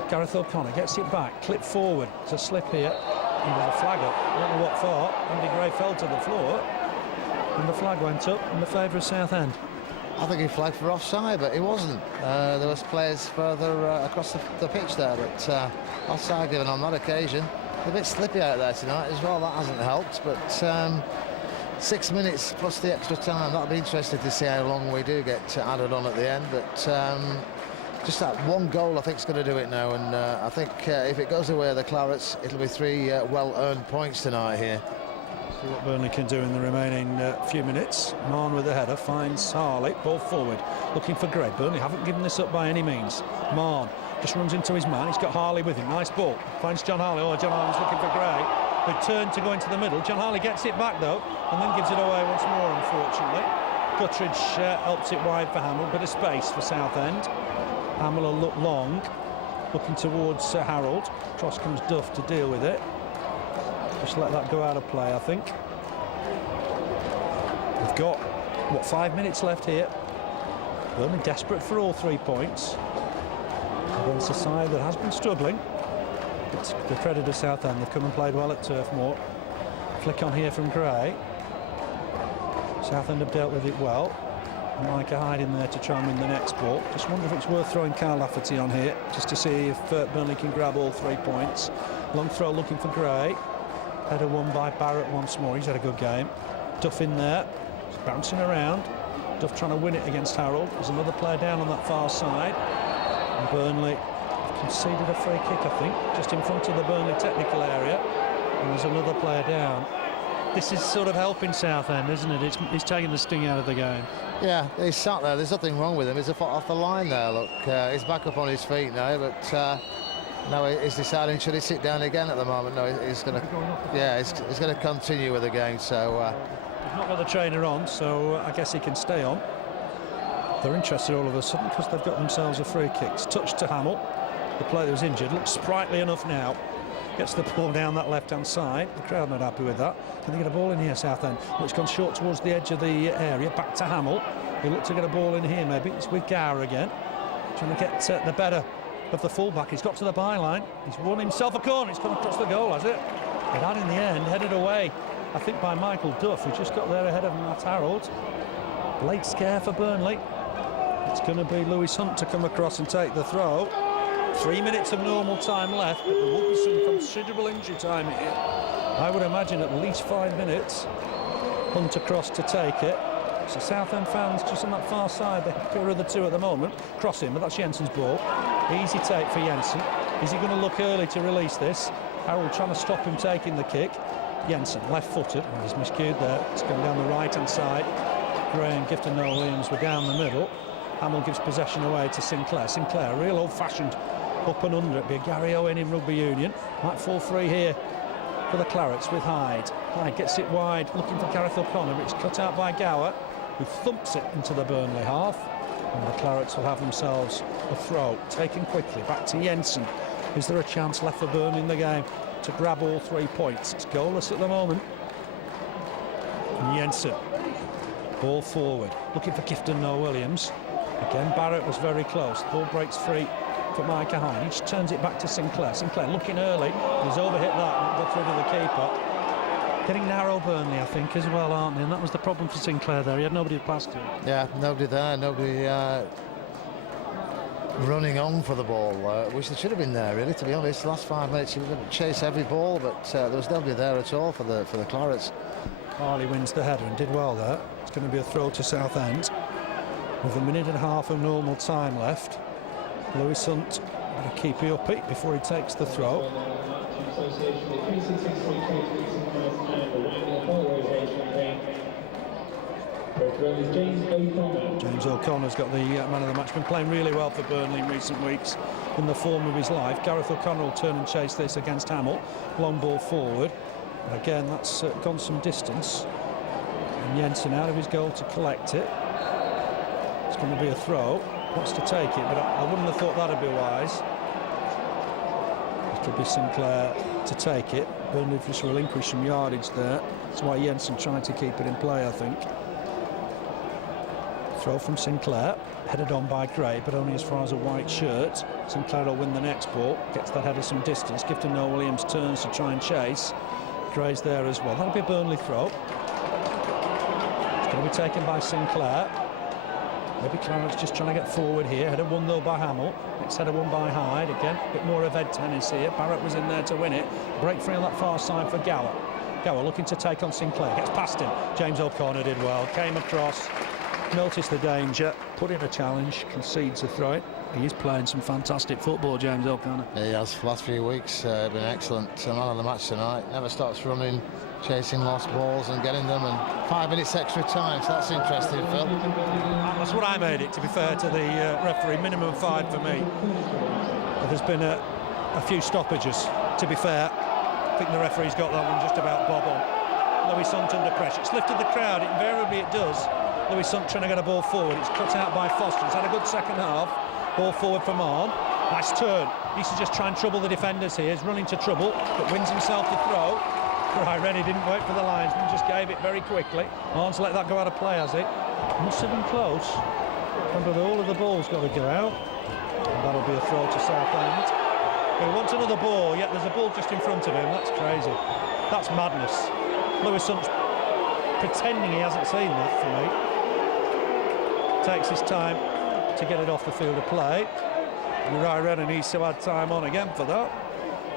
Gareth O'Connor, gets it back, clip forward. It's a slip here, and there's a flag up. I don't know what for. Andy Gray fell to the floor, and the flag went up in the favour of Southend. I think he flagged for offside, but he wasn't. There was players further across the pitch there, but offside given on that occasion. A bit slippy out there tonight as well, that hasn't helped, but 6 minutes plus the extra time. That'll be interesting to see how long we do get added on at the end, but just that one goal I think is going to do it now, and I think if it goes away the Clarets, it'll be 3 well-earned points tonight here. See what Burnley can do in the remaining few minutes. Moor with the header finds Harley, ball forward, looking for Gray. Burnley haven't given this up by any means. Moor just runs into his man. He's got Harley with him. Nice ball. Finds John Harley. Oh, John Harley's looking for Gray. They turn to go into the middle. John Harley gets it back though, and then gives it away once more, unfortunately. Guttridge helps it wide for Hamill. Bit of space for Southend. Hamill will look long. looking towards Harold. Cross comes Duff to deal with it. Just let that go out of play, I think. We've got, what, 5 minutes left here. Burnley desperate for all 3 points against a side that has been struggling. It's the credit of Southend. They've come and played well at Turf Moor. Flick on here from Gray. Southend have dealt with it well. Micah Hyde in there to try and win the next ball. Just wonder if it's worth throwing Carl Lafferty on here just to see if Burnley can grab all 3 points. Long throw looking for Gray. Header won by Barrett once more. He's had a good game. Duff in there. He's bouncing around. Duff trying to win it against Harold. There's another player down on that far side. And Burnley conceded a free kick, I think, just in front of the Burnley technical area. And there's another player down. This is sort of helping Southend, isn't it? It's taking the sting out of the game. Yeah, he's sat there. There's nothing wrong with him. He's a foot off the line there. Look, he's back up on his feet now, but now he's deciding should he sit down again at the moment. No, he's going to. Yeah, he's going to continue with the game. So he's not got the trainer on, so I guess he can stay on. They're interested all of a sudden because they've got themselves a free kick. Touch to Hamill. The player that was injured looks sprightly enough now. Gets the ball down that left-hand side. The crowd not happy with that. Can they get a ball in here, Southend? Well, it's gone short towards the edge of the area. Back to Hamill. He looked to get a ball in here, maybe. It's with Gower again. Trying to get the better of the fullback. He's got to the byline. He's won himself a corner. It's come across the goal, has it? But that in the end, headed away, I think, by Michael Duff, who just got there ahead of Matt Harold. Late scare for Burnley. It's going to be Lewis Hunt to come across and take the throw. 3 minutes of normal time left, but there will be some considerable injury time here. I would imagine at least 5 minutes. Hunt across to take it. So Southend fans just on that far side, the happier of the two at the moment. Crossing, but that's Jensen's ball. Easy take for Jensen. Is he going to look early to release this? Harold trying to stop him taking the kick. Jensen, left-footed. Oh, he's miscued there. It's going down the right-hand side. Gray and Gifton Noel-Williams were down the middle. Hamill gives possession away to Sinclair. Sinclair, real old-fashioned up and under. It'd be a Gary Owen in rugby union. Might fall free here for the Clarets with Hyde. Hyde gets it wide, looking for Gareth O'Connor, but it's cut out by Gower, who thumps it into the Burnley half. And the Clarets will have themselves a throw, taken quickly, back to Jensen. Is there a chance left for Burnley in the game to grab all 3 points? It's goalless at the moment. And Jensen, ball forward, looking for Gifton Noel-Williams. Again, Barrett was very close. The ball breaks free for Micah Hyde. He just turns it back to Sinclair. Sinclair looking early. He's overhit that and got through to the keeper. Getting narrow Burnley, I think, as well, aren't they? And that was the problem for Sinclair there. He had nobody to pass to. yeah, nobody there, nobody running on for the ball, which there should have been there, really, to be honest. Last 5 minutes, he was going to chase every ball, but there was nobody there at all for the Clarets. Harley wins the header and did well there. It's going to be a throw to Southend with a minute and a half of normal time left. Lewis Hunt better keep it uppy before he takes the throw. James O'Connor's got the man of the match. Been playing really well for Burnley in recent weeks, in the form of his life. Gareth O'Connor will turn and chase this against Hamill. Long ball forward. And again, that's gone some distance. And Jensen out of his goal to collect it. It's going to be a throw. Wants to take it, but I wouldn't have thought that'd be wise. It could be Sinclair to take it. Burnley just relinquish some yardage there. That's why Jensen tried to keep it in play, I think. Throw from Sinclair, headed on by Gray, but only as far as a white shirt. Sinclair will win the next ball, gets that header some distance. Gifton Noel-Williams turns to try and chase. Gray's there as well. That'll be a Burnley throw. It's going to be taken by Sinclair. Maybe Clarence just trying to get forward here. Header won though by Hamill. Next header won by Hyde. Again, a bit more of head tennis here. Barrett was in there to win it. Break free on that far side for Gower. Gower looking to take on Sinclair. Gets past him. James O'Connor did well. Came across, noticed the danger, put in a challenge, concedes a throw. He is playing some fantastic football, James O'Connor. Yeah, he has. Last few weeks been excellent. Man of the match tonight. Never stops running, chasing lost balls and getting them, and 5 minutes extra time, so that's interesting, Phil. That's what I made it, to be fair to the referee. Minimum 5 for me. There's been a few stoppages, to be fair. I think the referee's got that one just about bob on. Lewis Hunt under pressure. It's lifted the crowd, invariably it does. Lewis Hunt trying to get a ball forward. It's cut out by Foster. He's had a good second half. Ball forward for Moor. Nice turn. Needs to just try and trouble the defenders here. He's running to trouble, but wins himself the throw. Right, Rennie didn't wait for the linesman, just gave it very quickly. Marnes let that go out of play, has it? Must have been close. Remember, all of the ball's got to go out. And that'll be a throw to Southend. He wants another ball, yet there's a ball just in front of him. That's crazy. That's madness. Lewis Hunt's pretending he hasn't seen that for me. Takes his time to get it off the field of play. Uriah needs to add time on again for that.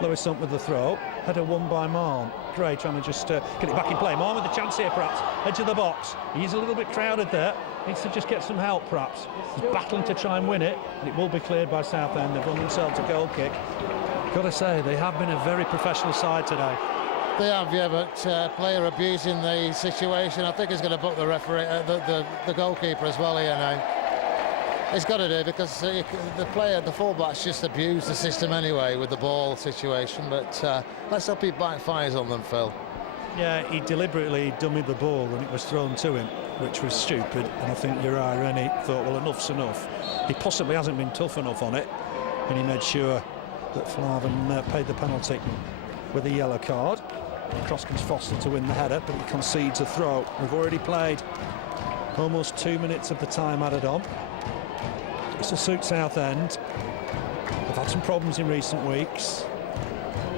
Lewis Hunt with the throw. Header won by Moor. Gray trying to just get it back in play. Moor with the chance here, perhaps. Edge of the box. He's a little bit crowded there. Needs to just get some help, perhaps. He's battling to try and win it. And it will be cleared by Southend. They've won themselves a goal kick. Got to say, they have been a very professional side today. They have, yeah, but player abuse in the situation. I think he's going to book the referee, the goalkeeper as well here now. He's got to do, because the fullbacks just abused the system anyway with the ball situation. But let's hope he backfires on them, Phil. Yeah, he deliberately dummied the ball when it was thrown to him, which was stupid. And I think Uriah thought, well, enough's enough. He possibly hasn't been tough enough on it, and he made sure that Flavin paid the penalty with a yellow card. Cross comes Foster to win the header, but he concedes a throw. We've already played almost 2 minutes of the time added on. It's to suit Southend. They've had some problems in recent weeks.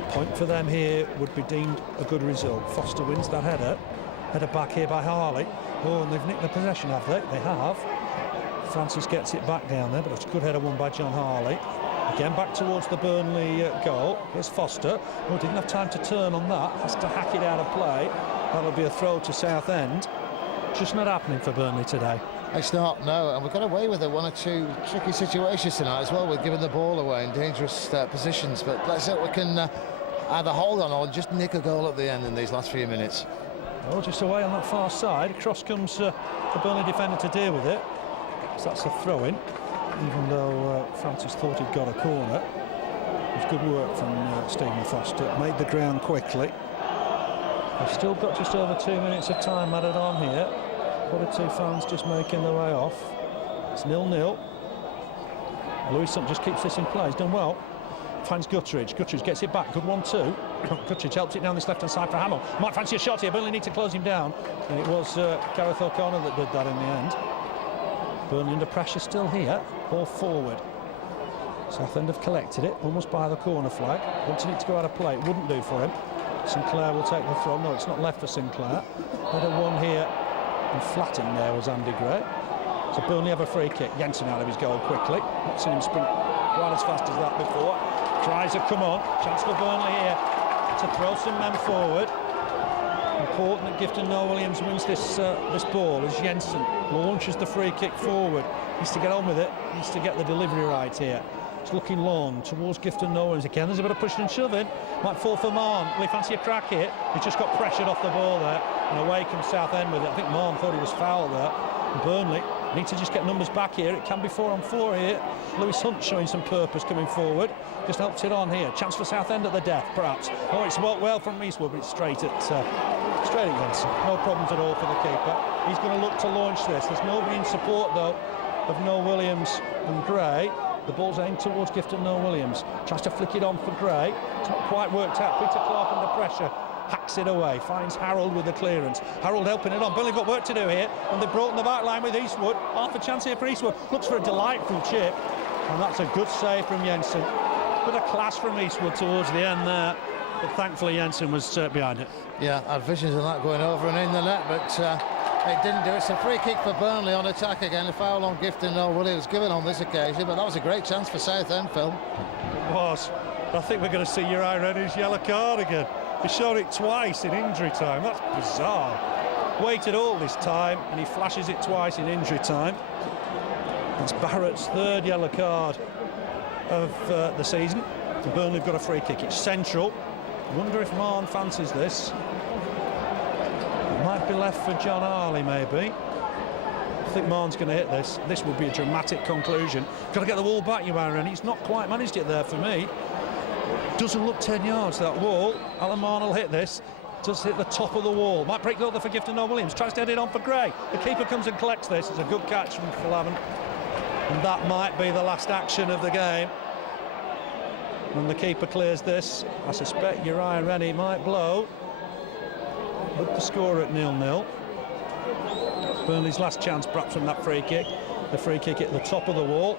Point for them here would be deemed a good result. Foster wins that header. Header back here by Harley. Oh, and they've nicked the possession, have they? They have. Francis gets it back down there, but it's a good header won by John Harley. Again back towards the Burnley goal. Here's Foster. Oh, didn't have time to turn on that. Has to hack it out of play. That'll be a throw to Southend. Just not happening for Burnley today. It's not, no, and we've got away with one or two tricky situations tonight as well. We're giving the ball away in dangerous positions, but let's hope we can either hold on or just nick a goal at the end in these last few minutes. Oh, just away on that far side. Across comes the Burnley defender to deal with it. So that's a throw-in, even though Francis thought he'd got a corner. It was good work from Stephen Foster. Made the ground quickly. We've still got just over 2 minutes of time added on here. One or two fans just making their way off. It's 0-0. Lewis Hunt just keeps this in play. He's done well. Finds Guttridge. Guttridge gets it back. Good 1-2. Guttridge helps it down this left-hand side for Hamill. Might fancy a shot here. Burnley need to close him down. And it was Gareth O'Connor that did that in the end. Burnley under pressure still here. Ball forward. Southend have collected it, almost by the corner flag. Wanted it to go out of play. It wouldn't do for him. Sinclair will take the throw. No, it's not left for Sinclair. Header one here. And flat in there was Andy Gray. So Burnley have a free kick. Jensen out of his goal quickly. Not seen him sprint quite as fast as that before. Cries have come on. Chance for Burnley here to throw some men forward. Important that Gifton Noel-Williams wins this ball as Jensen launches the free kick forward. Needs to get on with it. Needs to get the delivery right here. It's looking long towards Gifton Noel-Williams again. There's a bit of pushing and shoving. Might fall for Moor. Will he fancy a crack here? He just got pressured off the ball there. And away comes Southend with it. I think Moor thought he was foul there. And Burnley need to just get numbers back here. It can be 4-on-4 here. Lewis Hunt showing some purpose coming forward. Just helps it on here. Chance for Southend at the death, perhaps. Oh, it's worked well from Eastwood, but it's straight at Jensen. No problems at all for the keeper. He's going to look to launch this. There's nobody in support, though, of Noel-Williams and Gray. The ball's aimed towards Gifton Noel-Williams. Tries to flick it on for Gray. It's not quite worked out. Peter Clark under pressure. Hacks it away. Finds Harold with the clearance. Harold helping it on. Burnley got work to do here. And they've broken the back line with Eastwood. Half a chance here for Eastwood. Looks for a delightful chip. And that's a good save from Jensen. Bit of class from Eastwood towards the end there. But thankfully Jensen was behind it. Yeah, I had visions of that going over and in the net, but it didn't do it. It's a free kick for Burnley on attack again. A foul on Gifton Noel-Williams given on this occasion, but that was a great chance for Southend, Phil. It was. I think we're going to see Uriah Rennie's yellow card again. He showed it twice in injury time. That's bizarre. Waited all this time and he flashes it twice in injury time. That's Barrett's third yellow card of the season. And Burnley have got a free kick. It's central. I wonder if Moor fancies this. It might be left for John Harley, maybe. I think Moor's going to hit this. This would be a dramatic conclusion. Got to get the wall back, Uriah Rennie. He's not quite managed it there for me. Doesn't look 10 yards, that wall. Alan Moor will hit this. Does hit the top of the wall. Might break the other for Gifton Noel-Williams. Tries to head it on for Gray. The keeper comes and collects this. It's a good catch from Flavin. And that might be the last action of the game. And the keeper clears this. I suspect Uriah Rennie might blow. With the score at 0-0. Burnley's last chance perhaps from that free kick. The free kick at the top of the wall.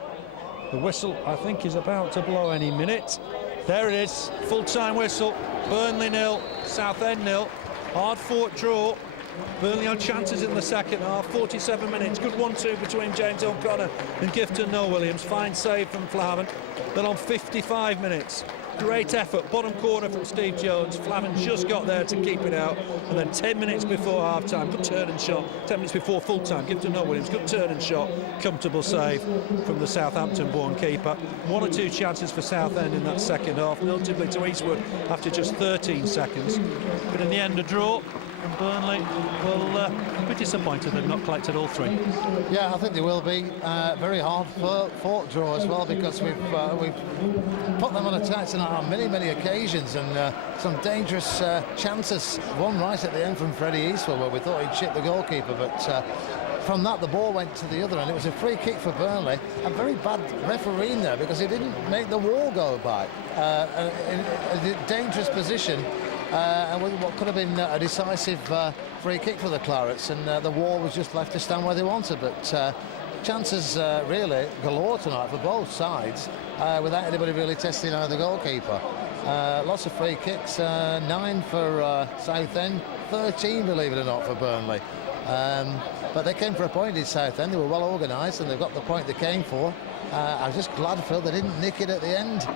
The whistle, I think, is about to blow any minute. There it is, full-time whistle. Burnley 0, Southend 0. Hard-fought draw. Burnley on chances in the second half. 47 minutes. Good 1-2 between James O'Connor and Gifton Noel-Williams. Fine save from Flavin. Then on 55 minutes, great effort, bottom corner from Steve Jones. Flavin just got there to keep it out. And then 10 minutes before half-time, good turn and shot. 10 minutes before full-time, Gifton Noel-Williams, good turn and shot. Comfortable save from the Southampton-born keeper. 1 or 2 chances for Southend in that second half, notably to Eastwood after just 13 seconds. But in the end, a draw. And Burnley will be disappointed they've not collected all 3. Yeah, I think they will be. Very hard fought draw as well, because we've put them on attack tonight on many occasions, and some dangerous chances. One right at the end from Freddie Eastwood where we thought he'd chip the goalkeeper, but from that the ball went to the other end. It was a free kick for Burnley. A very bad refereeing there, because he didn't make the wall go by. In a dangerous position. And with what could have been a decisive free kick for the Clarets, and the wall was just left to stand where they wanted. But chances really galore tonight for both sides, without anybody really testing either goalkeeper. Lots of free kicks, 9 for Southend, 13, believe it or not, for Burnley. But they came for a point in Southend. They were well organised, and they've got the point they came for. I was just glad, Phil, they didn't nick it at the end.